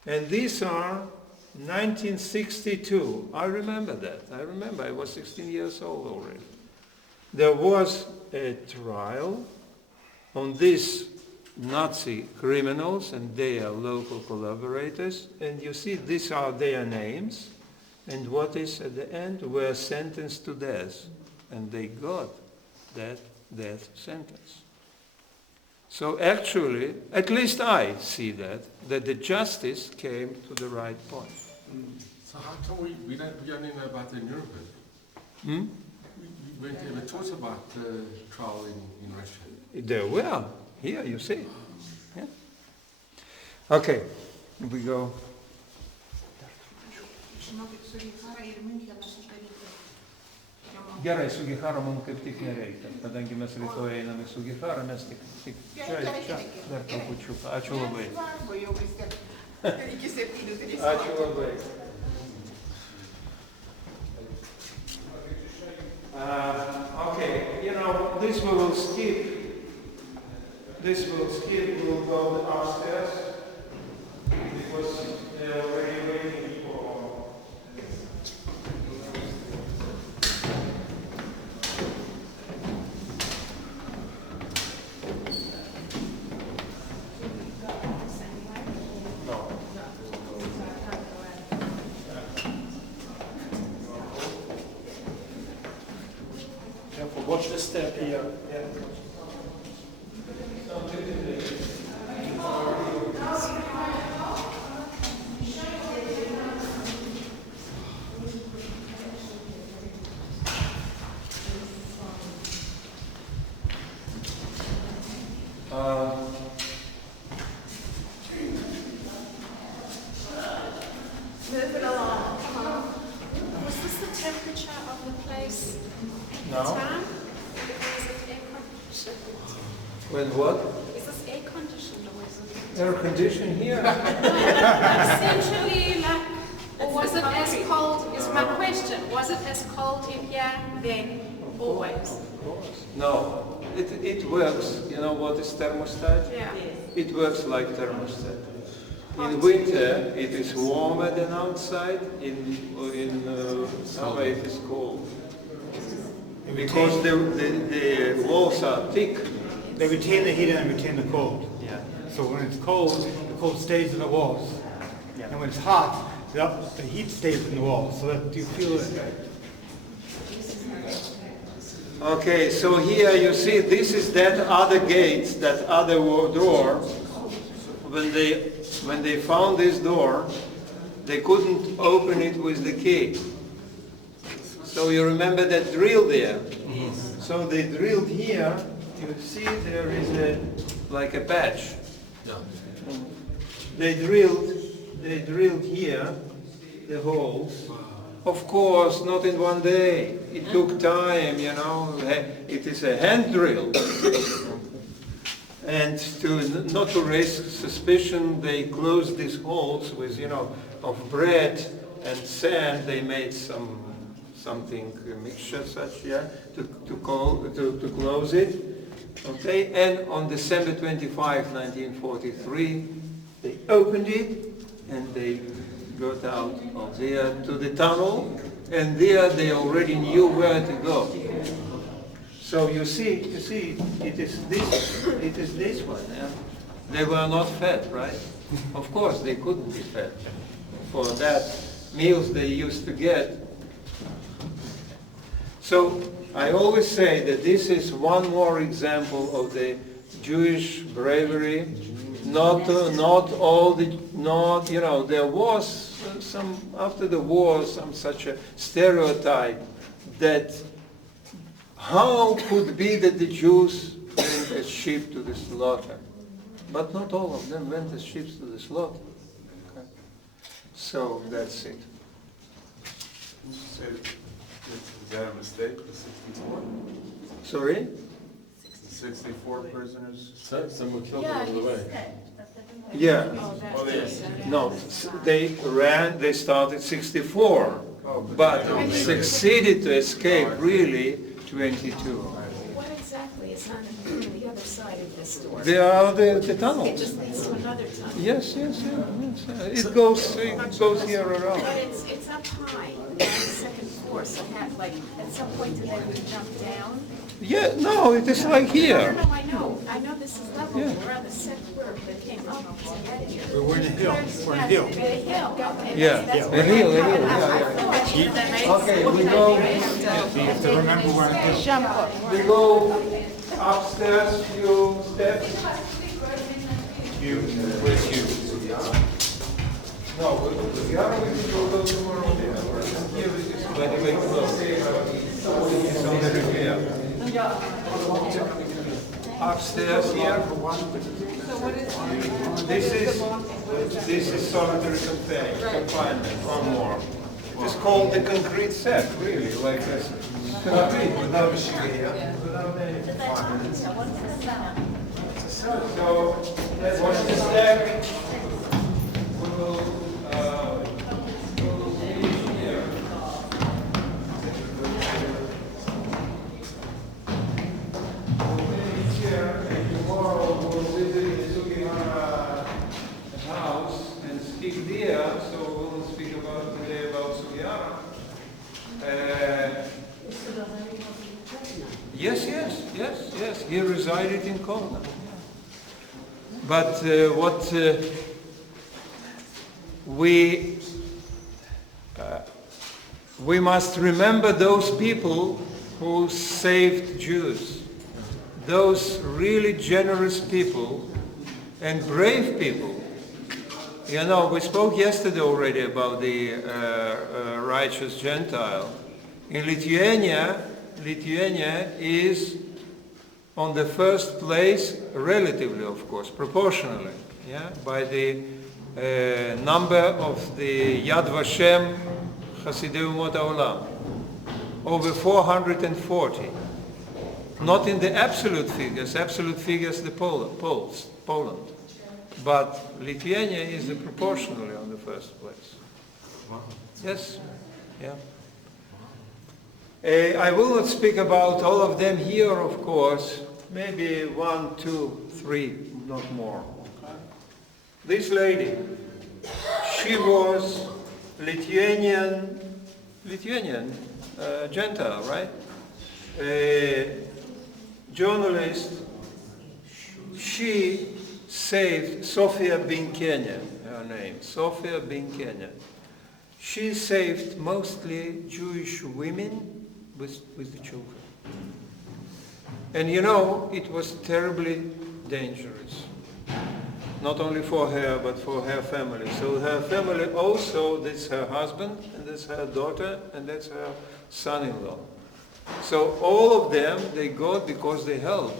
And these are 1962. I remember that. I was 16 years old already. There was a trial on these Nazi criminals, and they are local collaborators, and you see these are their names, and what is at the end were sentenced to death, and they got that death sentence. So actually, at least I see that the justice came to the right point. So how come we only know about the Nuremberg? Hmm? We weren't ever taught about the trial in Russia. There were. Here, you see. Yeah. Okay, we go. Gerai, su Gihara mums kaip tik nereikia, kadangi mes rytoj einame su Gihara, mes tik čia dar trupučiuką. Ačiū labai. Ačiū labai. this we will skip. This will skip. We'll go upstairs because they're already waiting for. Careful, watch the step here. Move it along. Was this the temperature of the place at No. the time? Is it air conditioned? When what? Is this air conditioned or is it? Air condition here. Essentially, like, or was it as cold, is my question, was it as cold in here then, always? No, it works. You know what is thermostat? Yeah. It works like thermostat. In winter, it is warmer than outside. In summer, it is cold. Because the walls are thick. They retain the heat and retain the cold. Yeah. So when it's cold, the cold stays in the walls. Yeah. And when it's hot, the heat stays in the walls. So that you feel it. Okay, so here you see this is that other gate, that other door. When they found this door, they couldn't open it with the key. So you remember that drill there? Yes. So they drilled here. You see there is like a patch. Yeah. They drilled here the holes. Of course, not in one day. It took time, you know. It is a hand drill. And not to raise suspicion, they closed these holes with, you know, of bread and sand. They made something, a mixture such, yeah, to close it. Okay, and on December 25, 1943, they opened it and they got out of there to the tunnel, and there they already knew where to go. So you see, it is this one. Yeah? They were not fed, right? Of course, they couldn't be fed. For that meals they used to get. So I always say that this is one more example of the Jewish bravery. Not you know, there was some after the war some such a stereotype that how could be that the Jews went as sheep to the slaughter? But not all of them went as sheep to the slaughter. Okay. So that's it. Is that a mistake, the 64? Sorry? The 64 prisoners? Some were killed along the way. Yeah. Oh, yes. No, they started 64, but succeeded to escape really 22. What exactly is on the other side of this door? They are the It tunnels. just leads to another tunnel. Yes. It goes here around. But it's up high, on the second floor, so at some point did they jump down? Yeah, no, it is like here. No, I know this is level, Yeah. we're on the second floor, that came up to get here. We're in a hill. We're in a hill. The hill, okay. Yeah, that's the hill, yeah. Okay, we go. You have to remember where it is. We go upstairs, few steps. Where's you? No, we will go tomorrow there. Here it is, by the way, close. It's on the repair. Upstairs here. This is solitary confinement, one more. It's called the concrete set, really, like this. Concrete, without a sheet here. So, what's the step? We will finish here. here, and tomorrow we'll visit the Sugihara house and speak there, so we'll speak about today about Sugihara. Yes. He resided in Kaunus. But what we must remember those people who saved Jews, those really generous people and brave people. You know, we spoke yesterday already about the righteous Gentile. In Lithuania is on the first place, relatively, of course, proportionally, by the number of the Yad Vashem Hasidei Umot HaOlam. Over 440. Not in the absolute figures the Poland. But Lithuania is proportionally on the first place. Wow. Yes, yeah. I will not speak about all of them here, of course. Maybe 1, 2, 3, not more. This lady, she was Lithuanian Gentile, right? Journalist. She saved Sofia bin Kenya, her name, Sofia bin Kenya. She saved mostly Jewish women with the children. And you know, it was terribly dangerous. Not only for her, but for her family. So her family also, that's her husband, and that's her daughter, and that's her son-in-law. So all of them, they got because they helped.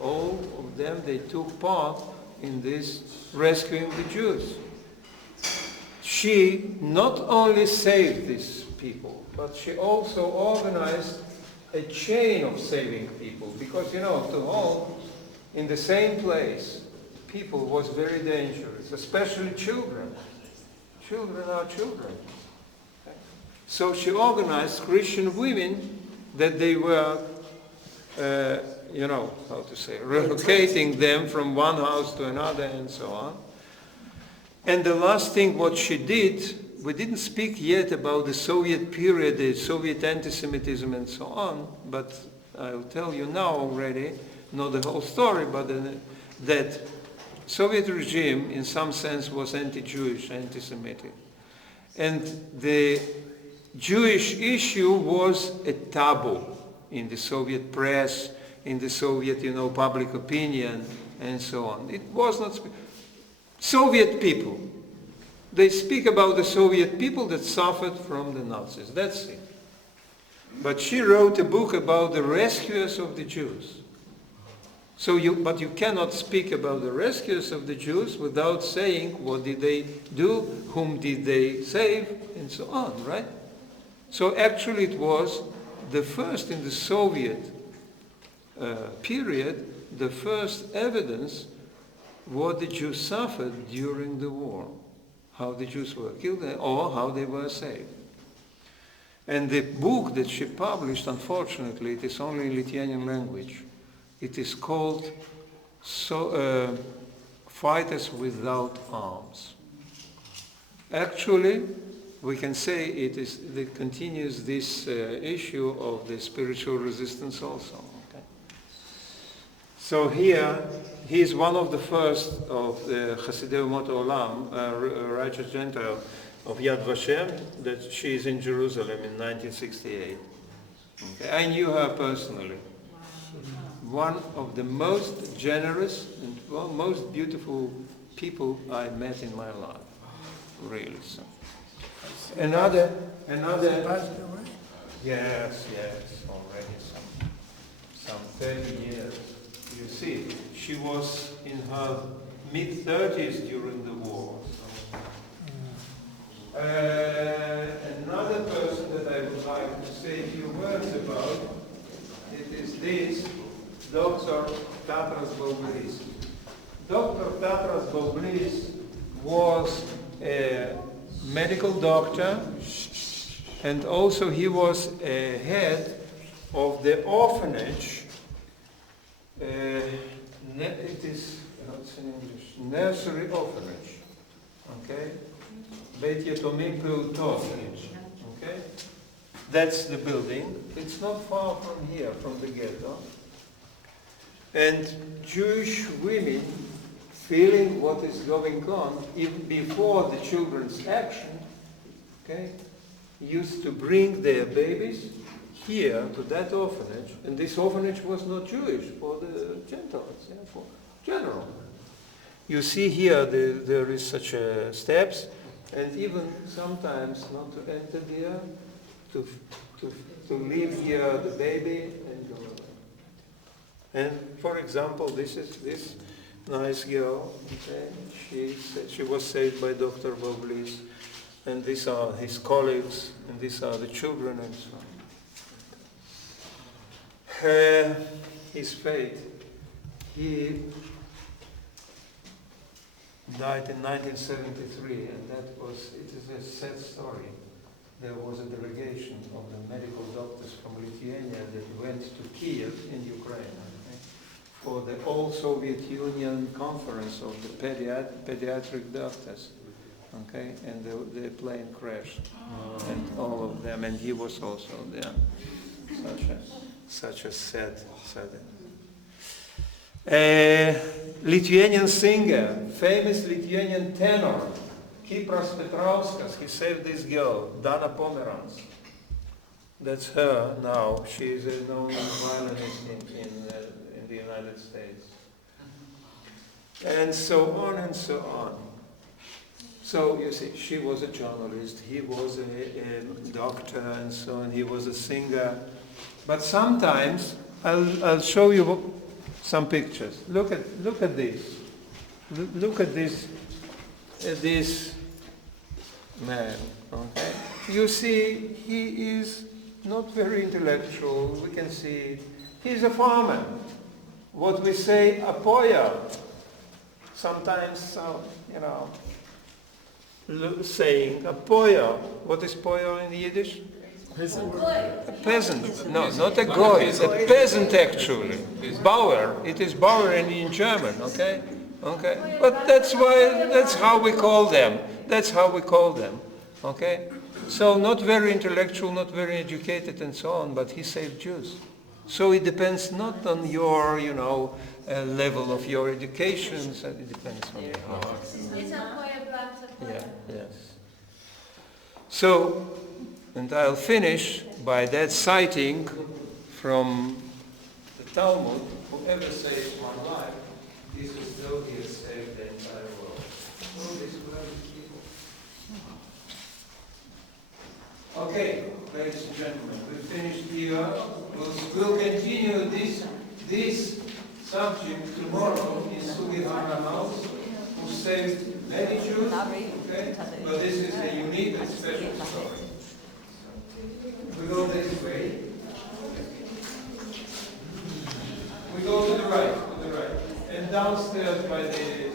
All of them, they took part in this rescuing the Jews. She not only saved these people, but she also organized a chain of saving people. Because, you know, to hold in the same place people was very dangerous, especially children. Children are children. So she organized Christian women that they were, relocating them from one house to another and so on. And the last thing what she did, we didn't speak yet about the Soviet period, the Soviet anti-Semitism and so on, but I'll tell you now already, not the whole story, but that Soviet regime in some sense was anti-Jewish, anti-Semitic. And the Jewish issue was a taboo in the Soviet press, in the Soviet, public opinion, and so on. It was not Soviet people. They speak about the Soviet people that suffered from the Nazis. That's it. But she wrote a book about the rescuers of the Jews. But you cannot speak about the rescuers of the Jews without saying what did they do, whom did they save, and so on, right? So actually it was the first in the Soviet period, the first evidence what the Jews suffered during the war, how the Jews were killed or how they were saved. And the book that she published, unfortunately, it is only in Lithuanian language. It is called Fighters Without Arms. Actually, we can say it continues this issue of the spiritual resistance also. Okay? So here, he is one of the first of the Hasidei Umot HaOlam, righteous Gentile of Yad Vashem, that she is in Jerusalem in 1968. Okay? I knew her personally. One of the most generous and most beautiful people I met in my life. Really so. Another. Yes, already some 30 years. You see, she was in her mid-30s during the war. Another person that I would like to say a few words about, it is this, Dr. Tatras Boblis. Dr. Tatras Boblis was a medical doctor, and also he was a head of the orphanage nursery orphanage. Okay? Beit Yatomim Peutot. Okay? That's the building. It's not far from here, from the ghetto. And Jewish women, feeling what is going on, even before the children's action, okay, used to bring their babies here to that orphanage. And this orphanage was not Jewish, for the Gentiles, yeah, for general. You see here there is such steps, and even sometimes not to enter there, to leave here the baby and go away. And for example, this is this nice girl. Okay? She was saved by Dr. Boblis, and these are his colleagues, and these are the children, and so on. His fate. He died in 1973, and it is a sad story. There was a delegation of the medical doctors from Lithuania that went to Kiev in Ukraine, okay, for the all Soviet Union conference of the pediatric doctors, okay, and the plane crashed, and all of them, and he was also there. Such a sad. Lithuanian singer, famous Lithuanian tenor, Kipras Petrauskas, he saved this girl, Dana Pomerans. That's her now. She is a known violinist in the United States. And so on and so on. So you see, she was a journalist, he was a doctor and so on, he was a singer. But sometimes, I'll show you some pictures. Look at this. Look at this man. Okay? You see, he is not very intellectual. We can see he's a farmer. What we say, a poya. Sometimes, saying a poya. What is poya in Yiddish? A peasant. No, not a goy. A peasant, actually. Bauer. It is Bauer in German. Okay. Okay. But that's how we call them. That's how we call them. Okay. So not very intellectual, not very educated, and so on. But he saved Jews. So it depends not on your, level of your education. So it depends on your heart. Yeah. Yes. So. And I'll finish by that citing from the Talmud, whoever saves one life is as though he has saved the entire world. Oh, these bloody people. Okay, ladies and gentlemen, we've finished here. We'll continue this subject tomorrow in Sugihara House, who saved many Jews, okay? But this is a unique and special story. We go this way. We go to the right, and downstairs by the staircase.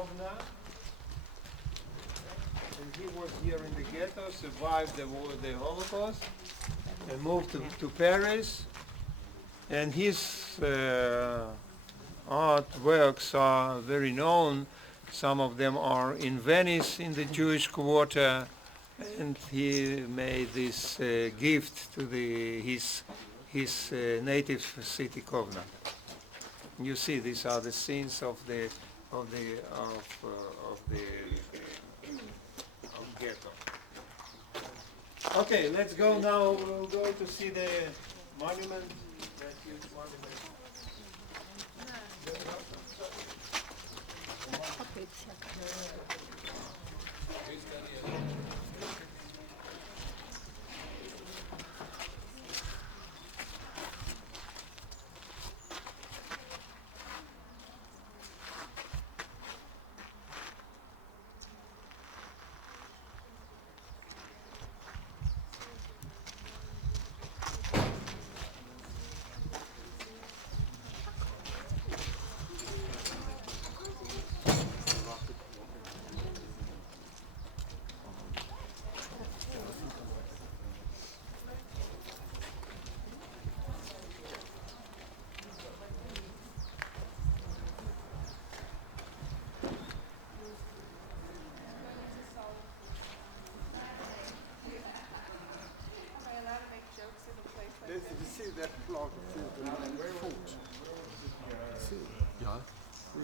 Kovna. And he was here in the ghetto, survived the war, the Holocaust, and moved to Paris. And his artworks are very known. Some of them are in Venice in the Jewish quarter, and he made this gift to his native city Kovna. You see, these are the scenes of the ghetto. Okay, let's go now. We'll go to see the monument. That huge monument. Did you see that plot of the fort? See, Ja.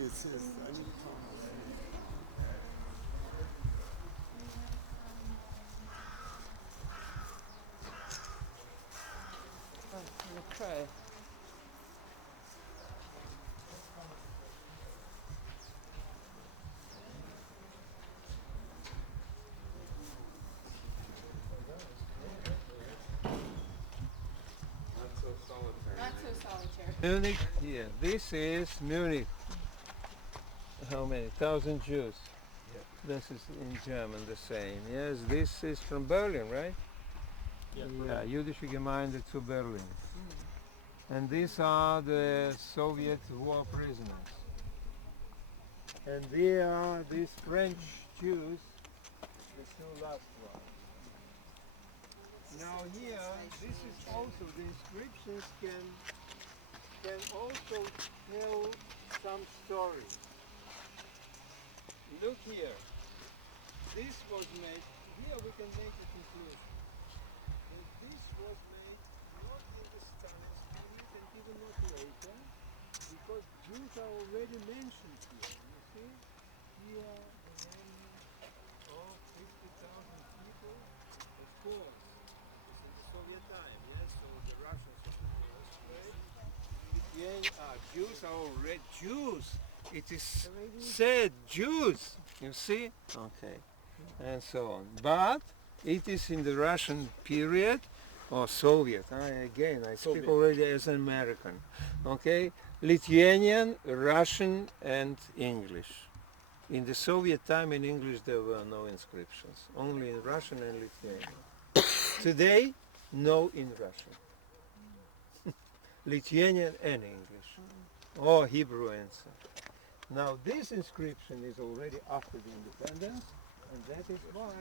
it says, I need to Okay. Not so solitary. Munich here. This is Munich. How many? 1,000 Jews. This is in German the same. Yes, this is from Berlin, right? Yeah, Jüdische Gemeinde zu Berlin. And these are the Soviet war prisoners. And they are these French Jews, the two last ones. Now here, this is also, the inscriptions can also tell some story. Look here. This was made, here we can make a conclusion. And this was made not in the Stalin's period and even not later, because Jews are already mentioned here. You see? Here the name of 50,000 people, of course. It's in the Soviet time, yes, so the Russians of the first grade. Jews are already Jews. It is said Jews, you see? Okay, and so on. But it is in the Russian period, or Soviet. Again, I speak already as an American. Okay, Lithuanian, Russian, and English. In the Soviet time, in English there were no inscriptions, only in Russian and Lithuanian. Today, no in Russian. Lithuanian and English, or Hebrew and so. Now this inscription is already after the independence, and that is why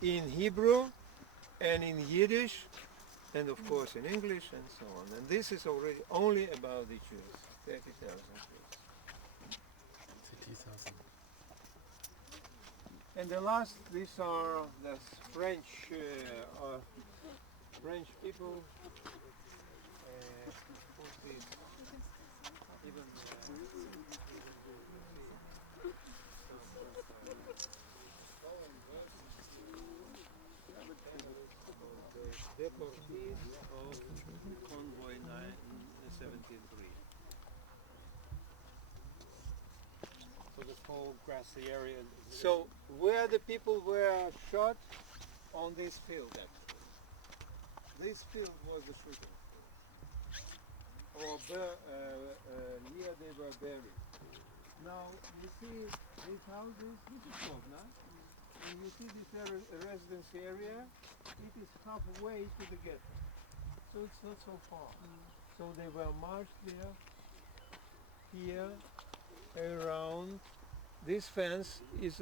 in Hebrew and in Yiddish, and of course in English and so on. And this is already only about the Jews, 30,000 Jews. 30,000. And the last, these are the French French people. Who's this? Even the deportees of convoy 73. So this whole grassy area. So where the people were shot on this field actually. This field was the shooting field. Or here they were buried. Now you see these houses, this is Kovna, and you see this residence area, it is halfway to the ghetto. So it's not so far. So they were marched there here around. This fence is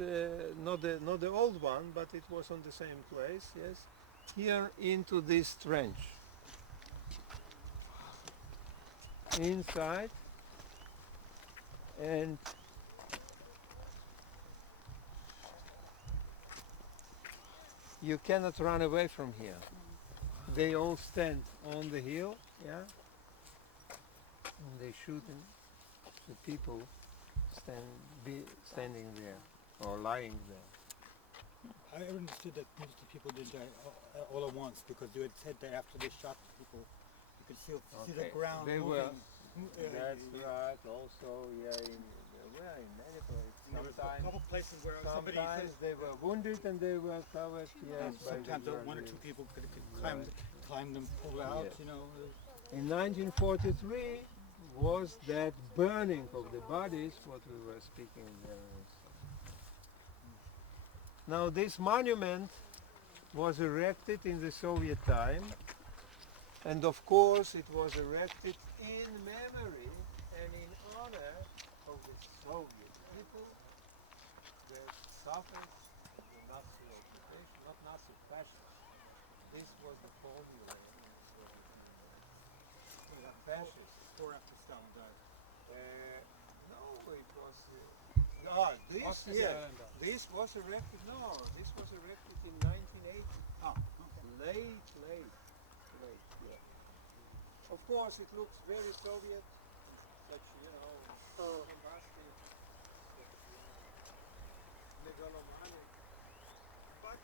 not the old one, but it was on the same place, yes. Here into this trench. Inside, and you cannot run away from here. They all stand on the hill, yeah, and they shoot the people standing there or lying there. I understood that most of the people did die all at once because you had said that after they shot the people, you could see the ground They moving. were. That's right. Also, yeah, in many places. There was a couple places where somebody Sometimes said they were wounded and they were covered. Yes, by sometimes the one or Germans. two people could climb them, pull out, Yeah. you know. In 1943 was that burning of the bodies, what we were speaking there. Now this monument was erected in the Soviet time, and of course it was erected in memory and in honor of the Soviet people that suffered the Nazi occupation, not Nazi fascism. This was the formula in the Soviet Union. Fascists. Before after Stalin died. No, it was. This was erected. No, this was erected in 1980. Oh, Late. Yeah. Of course, it looks very Soviet, such bombastic, megalomaniac. But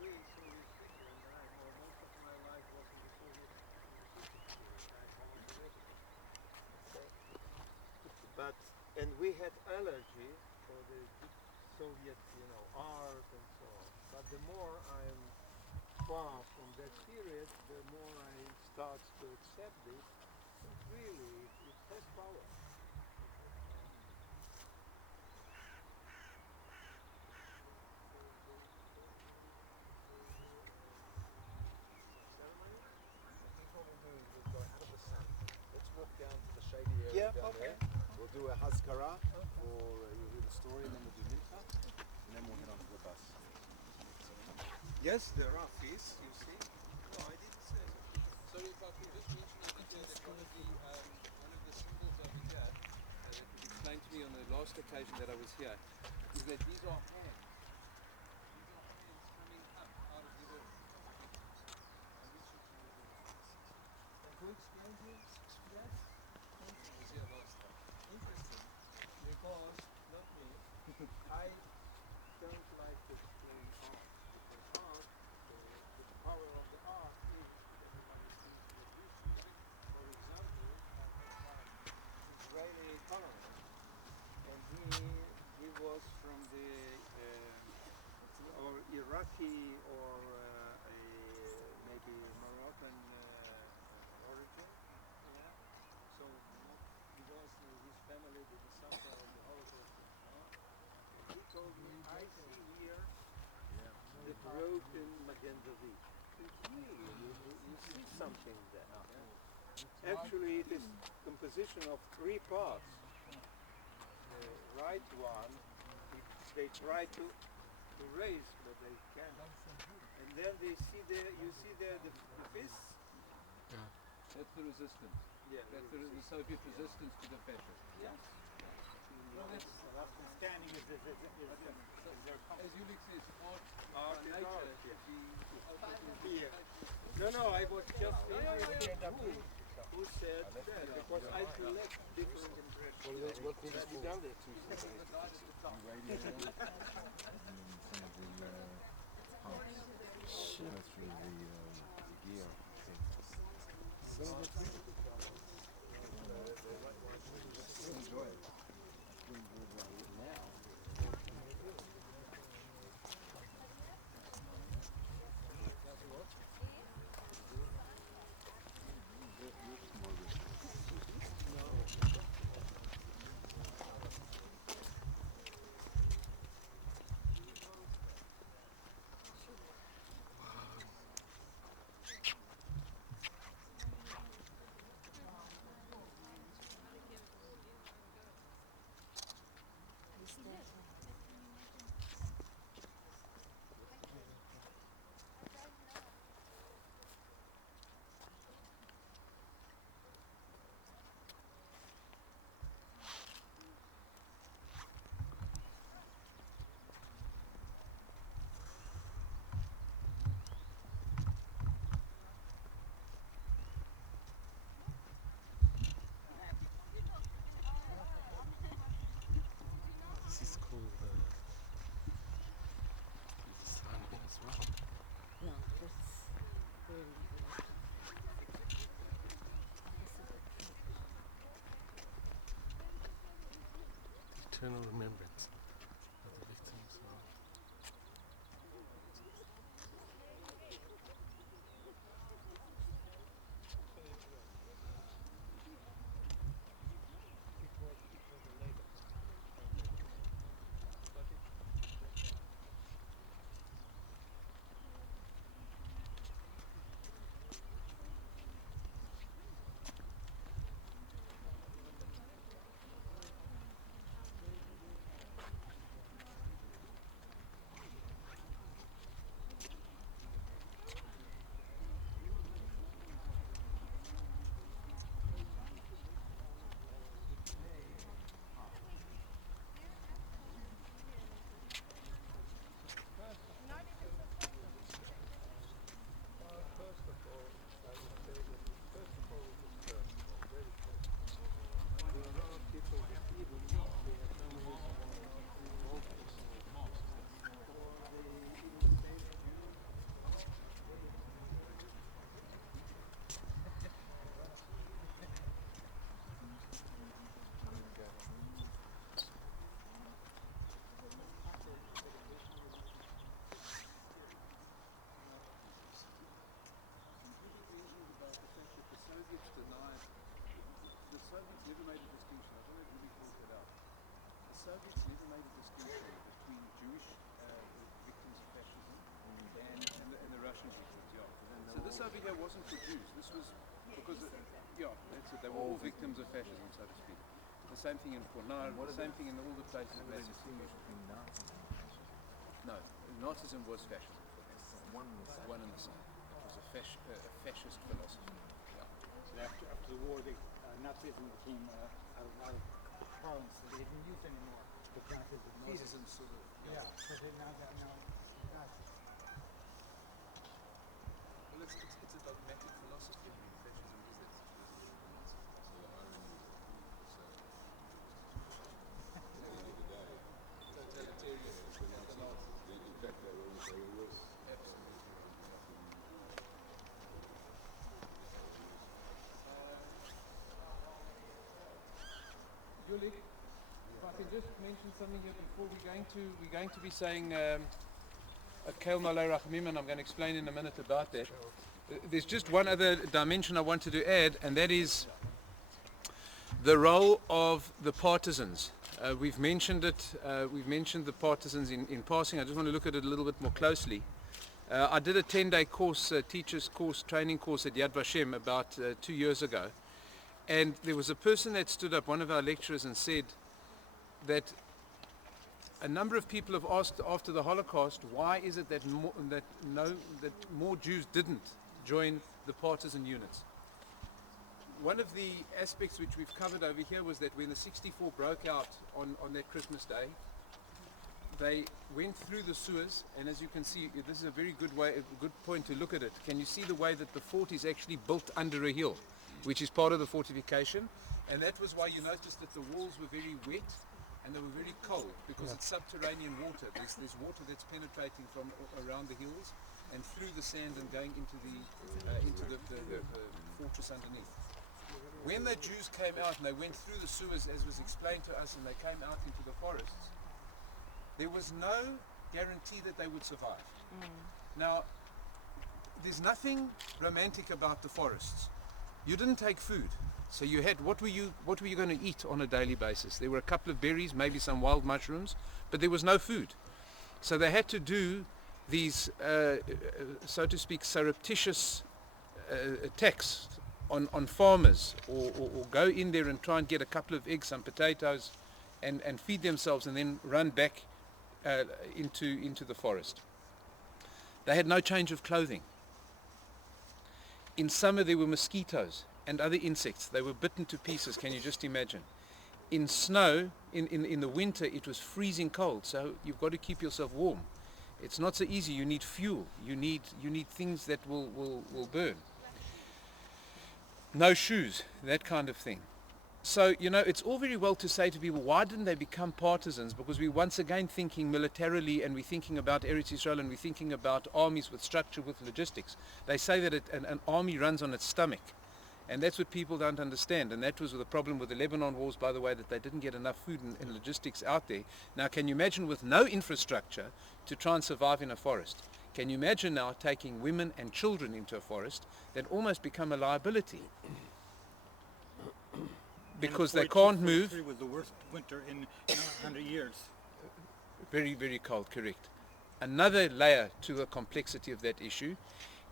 we Soviet people, and I know most of my life was in the Soviet period. I was a resident. Okay. And we had allergy for the big Soviet, art and so on. But the more I'm far from that period, the more I start to accept this. But really, it has power. Ceremony? I think what we'll do is we'll go out of the sun. Let's walk down to the shady area down there. We'll do a Hazkara, or you'll hear the story, and then we'll do Mincha, and then we'll head on to the bus. Yes, there are feasts, you see. No, I didn't say that. So if I can just mention in detail that one of the symbols over here that was explained to me on the last occasion that I was here is that these are hands. These are hands coming up out of the earth. Who explained this? Yes? I was here last time. Interesting. Because, not me, I don't like to explain art. Because art, the power of the art is that everybody sees what you see. For example, I have one Israeli economist, and he was from the or Iraqi or maybe Moroccan origin. Yeah. So because his family did suffer of the Holocaust and so on. He told me, I see here the broken Magen David. It's really, you see something there. Yeah? Actually, it is composition of three parts. The right one, they try to raise, but they can't. And then you see there the fists. That's the resistance. Yeah, That's the Soviet resistance to the fascists. Yes. Standing is their As Ulrich says, art Art by is nature art, is the ultimate Here. No, I was just interested who said that, because I collect different impressions. What have you done there? eternal remembrance of the victims. The Soviets never made a distinction. I don't know if you pointed that out. The Soviets never made a distinction between Jewish victims of fascism and the Russian victims. Yeah. So this over here wasn't for Jews. This was because that's it. They were all victims of fascism, so to speak. The same thing in Kaunus. The same thing in all the places of mass execution. No, Nazism was fascism. One and the same. It was a fascist philosophy. Yeah. After the war, Nazism became out of parlance, so they didn't use it anymore. But Nazism sort of, so they now Nazis. Well, it's a dogmatic philosophy. I mean, fascism is that. Julie, if I can just mention something here before we're going to be saying a Kel Malay Rachmim, and I'm going to explain in a minute about that. There's just one other dimension I wanted to add, and that is the role of the partisans. We've mentioned it. We've mentioned the partisans in passing. I just want to look at it a little bit more closely. I did a 10-day course, teacher's course, training course at Yad Vashem about 2 years ago. And there was a person that stood up, one of our lecturers, and said that a number of people have asked after the Holocaust, why is it that more Jews didn't join the partisan units? One of the aspects which we've covered over here was that when the 64 broke out on that Christmas day, they went through the sewers, and as you can see, this is a very good point to look at it. Can you see the way that the fort is actually built under a hill, which is part of the fortification? And that was why you noticed that the walls were very wet and they were very cold, because it's subterranean water. There's water that's penetrating from around the hills and through the sand and going into the fortress underneath. When the Jews came out and they went through the sewers, as was explained to us, and they came out into the forests, there was no guarantee that they would survive. Now, there's nothing romantic about the forests. You didn't take food, so you had, what were you going to eat on a daily basis? There were a couple of berries, maybe some wild mushrooms, but there was no food. So they had to do these, so to speak, surreptitious attacks on farmers, or go in there and try and get a couple of eggs, some potatoes, and feed themselves, and then run back into the forest. They had no change of clothing. In summer there were mosquitoes and other insects. They were bitten to pieces, can you just imagine? In snow, in the winter, it was freezing cold, so you've got to keep yourself warm. It's not so easy. You need fuel. You need things that will burn. No shoes, that kind of thing. So, it's all very well to say to people, why didn't they become partisans? Because we're once again thinking militarily, and we're thinking about Eretz Israel, and we're thinking about armies with structure, with logistics. They say that an army runs on its stomach. And that's what people don't understand. And that was the problem with the Lebanon wars, by the way, that they didn't get enough food and logistics out there. Now, can you imagine with no infrastructure to try and survive in a forest? Can you imagine now taking women and children into a forest that almost become a liability? Because they can't move. It was the worst winter in 100 years. Very, very cold, correct. Another layer to the complexity of that issue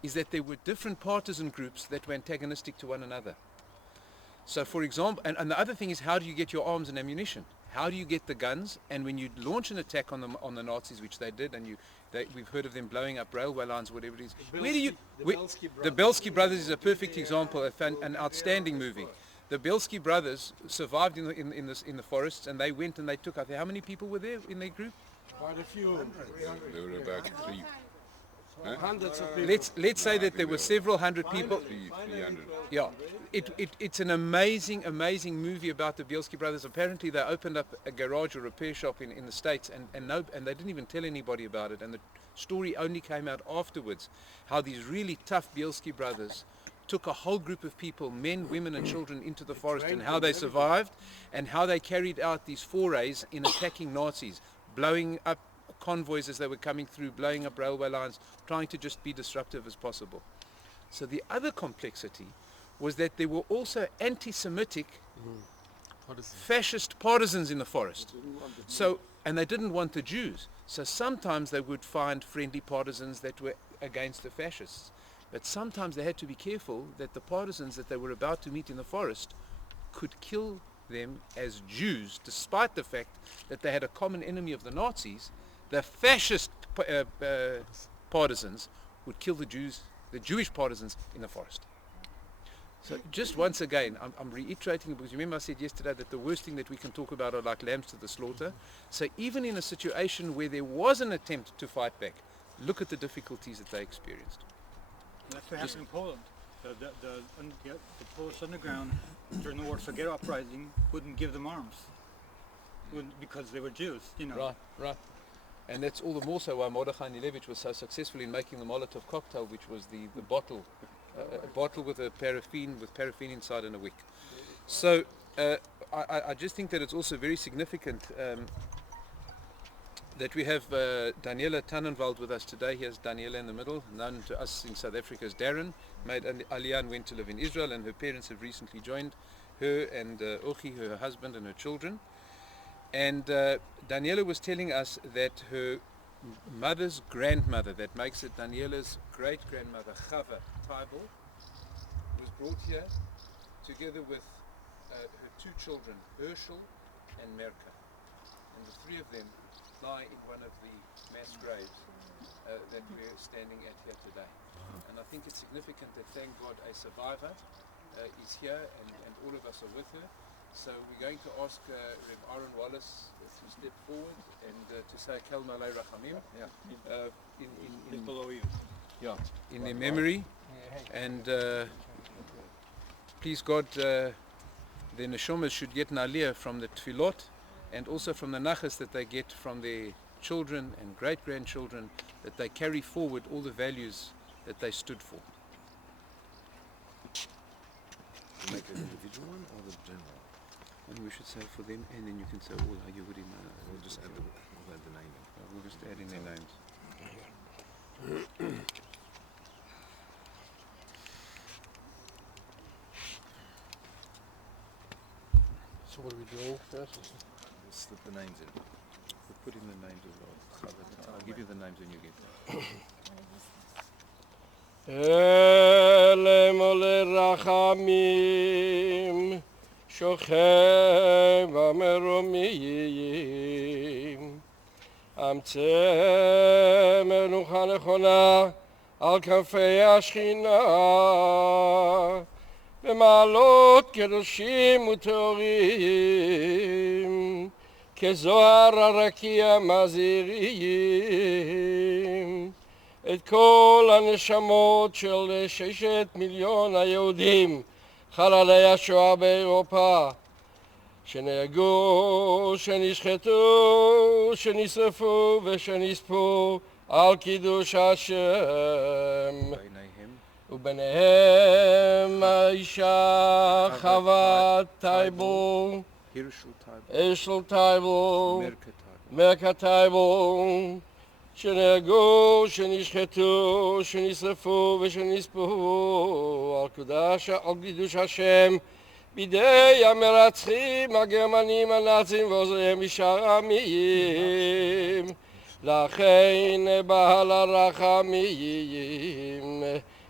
is that there were different partisan groups that were antagonistic to one another. So for example, and the other thing is, how do you get your arms and ammunition? How do you get the guns? And when you launch an attack on the Nazis, which they did, and we've heard of them blowing up railway lines, whatever it is. The Belsky Brothers is a perfect example, an outstanding movie. The Belsky Brothers survived in the forests, and they went and they took out. How many people were there in their group? Quite a few. There were about 3. Hundreds of people. Let's say that there were several hundred people. 300. Yeah, it's an amazing movie about the Bielski brothers. Apparently, they opened up a garage or repair shop in the States, and they didn't even tell anybody about it. And the story only came out afterwards, how these really tough Bielski brothers took a whole group of people, men, women, and children, into the forest, and how they survived, and how they carried out these forays in attacking Nazis, blowing up convoys as they were coming through, blowing up railway lines, trying to just be disruptive as possible. So the other complexity was that there were also anti-Semitic fascist partisans in the forest. So, and they didn't want the Jews. So sometimes they would find friendly partisans that were against the fascists. But sometimes they had to be careful that the partisans that they were about to meet in the forest could kill them as Jews, despite the fact that they had a common enemy of the Nazis. The fascist partisans would kill the Jews, the Jewish partisans, in the forest. So just once again, I'm reiterating, because remember I said yesterday that the worst thing that we can talk about are like lambs to the slaughter. So even in a situation where there was an attempt to fight back, look at the difficulties that they experienced. That's what happened in Poland. The Polish underground during the Warsaw Ghetto uprising wouldn't give them arms, because they were Jews, you know. Right. And that's all the more so why Mordechai Nilevich was so successful in making the Molotov cocktail, which was the bottle, a bottle with paraffin inside and a wick. So I just think that it's also very significant that we have Daniela Tannenwald with us today. Here's Daniela in the middle, known to us in South Africa as Darren, made Aliyah and went to live in Israel, and her parents have recently joined her and Ochi, her husband, and her children. And Daniela was telling us that her mother's grandmother, that makes it Daniela's great-grandmother, Chava Taibel, was brought here together with her 2 children, Herschel and Merka. And the 3 of them lie in one of the mass graves that we're standing at here today. And I think it's significant that, thank God, a survivor is here, and all of us are with her. So we're going to ask Rev. Aaron Wallace to step forward and to say Kel Malay Rachamim in Below you. Yeah, in their memory. And please God, the neshamas should get an aliyah from the tefillot, and also from the nachas that they get from their children and great-grandchildren, that they carry forward all the values that they stood for. Make an individual one or the general? And we should say for them, and then you can say all Yehudim. We'll just add the name in. We'll just add in their names. So what are we doing first? We'll slip the names in. We'll put in the names as well. I'll give you the names when you get there. Ele mole rachamim shochem v'meromiyim amtze menucha nechona al kafei השכינה במעלות קדושים וטהורים כזוהר הרקיע מזהירים את כל הנשמות של 6 מיליון היהודים חללי השואה באירופה שנהרגו, שנשחטו, שנשרפו ושנספו על קידוש השם וביניהם האישה חווה טייבו, אשל טייבו, מרקה טייבו, שנהרגו, שנשחטו, שנשרפו ושנספו על קידוש השם בידי המרצחים הגרמנים הנאצים ועוזריהם משאר העמים. לכן בעל הרחמים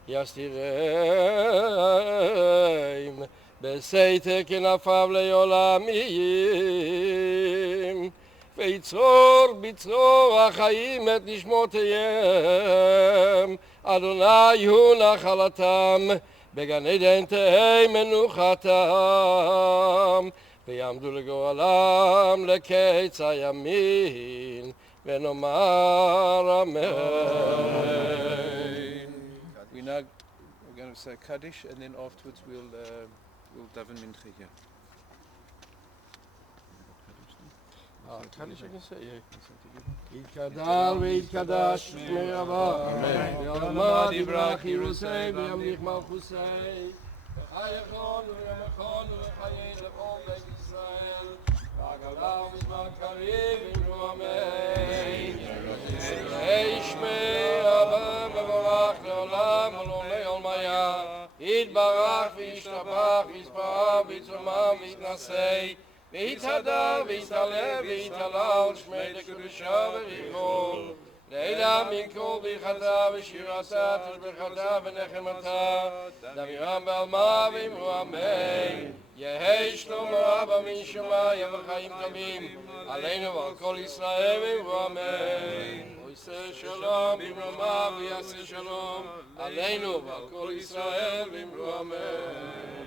יסתירם בסתר כנפיו לעולמים. ויצרור בצרור החיים את נשמותיהם, אדוני הוא נחלתם, בגן עדן תהא מנוחתם, ויעמדו לגורלם לקץ הימין, ונאמר אמן. We're going to say Kaddish, and then afterwards we'll daven mincha here. יתקדל ויתקדש שמי רבה, ויאמר יברך ירוסי וימליך מלכוסי, וחייכון וימכון וחיי לכל בית ישראל, והגלה ומזמן קריב אמרו אמן. יהי שמי רבה מבורך לעולם ולעולמי עולמיה, יתברך וישתבח ויספר ויצומם ויתנשא, ויתהדר ויתעלה ויתהלל שמי לקדושה וריחול, לעילם מכל ברכתה ושירתה תשבחתה ונחמתה, דמירם בעלמה ואמרו אמן. יהי שלום רבה מן שמיים וחיים טובים עלינו ועל כל ישראל ואמרו אמן. ויעשה שלום במרומיו ויעשה שלום עלינו ועל כל ישראל ואמרו אמן.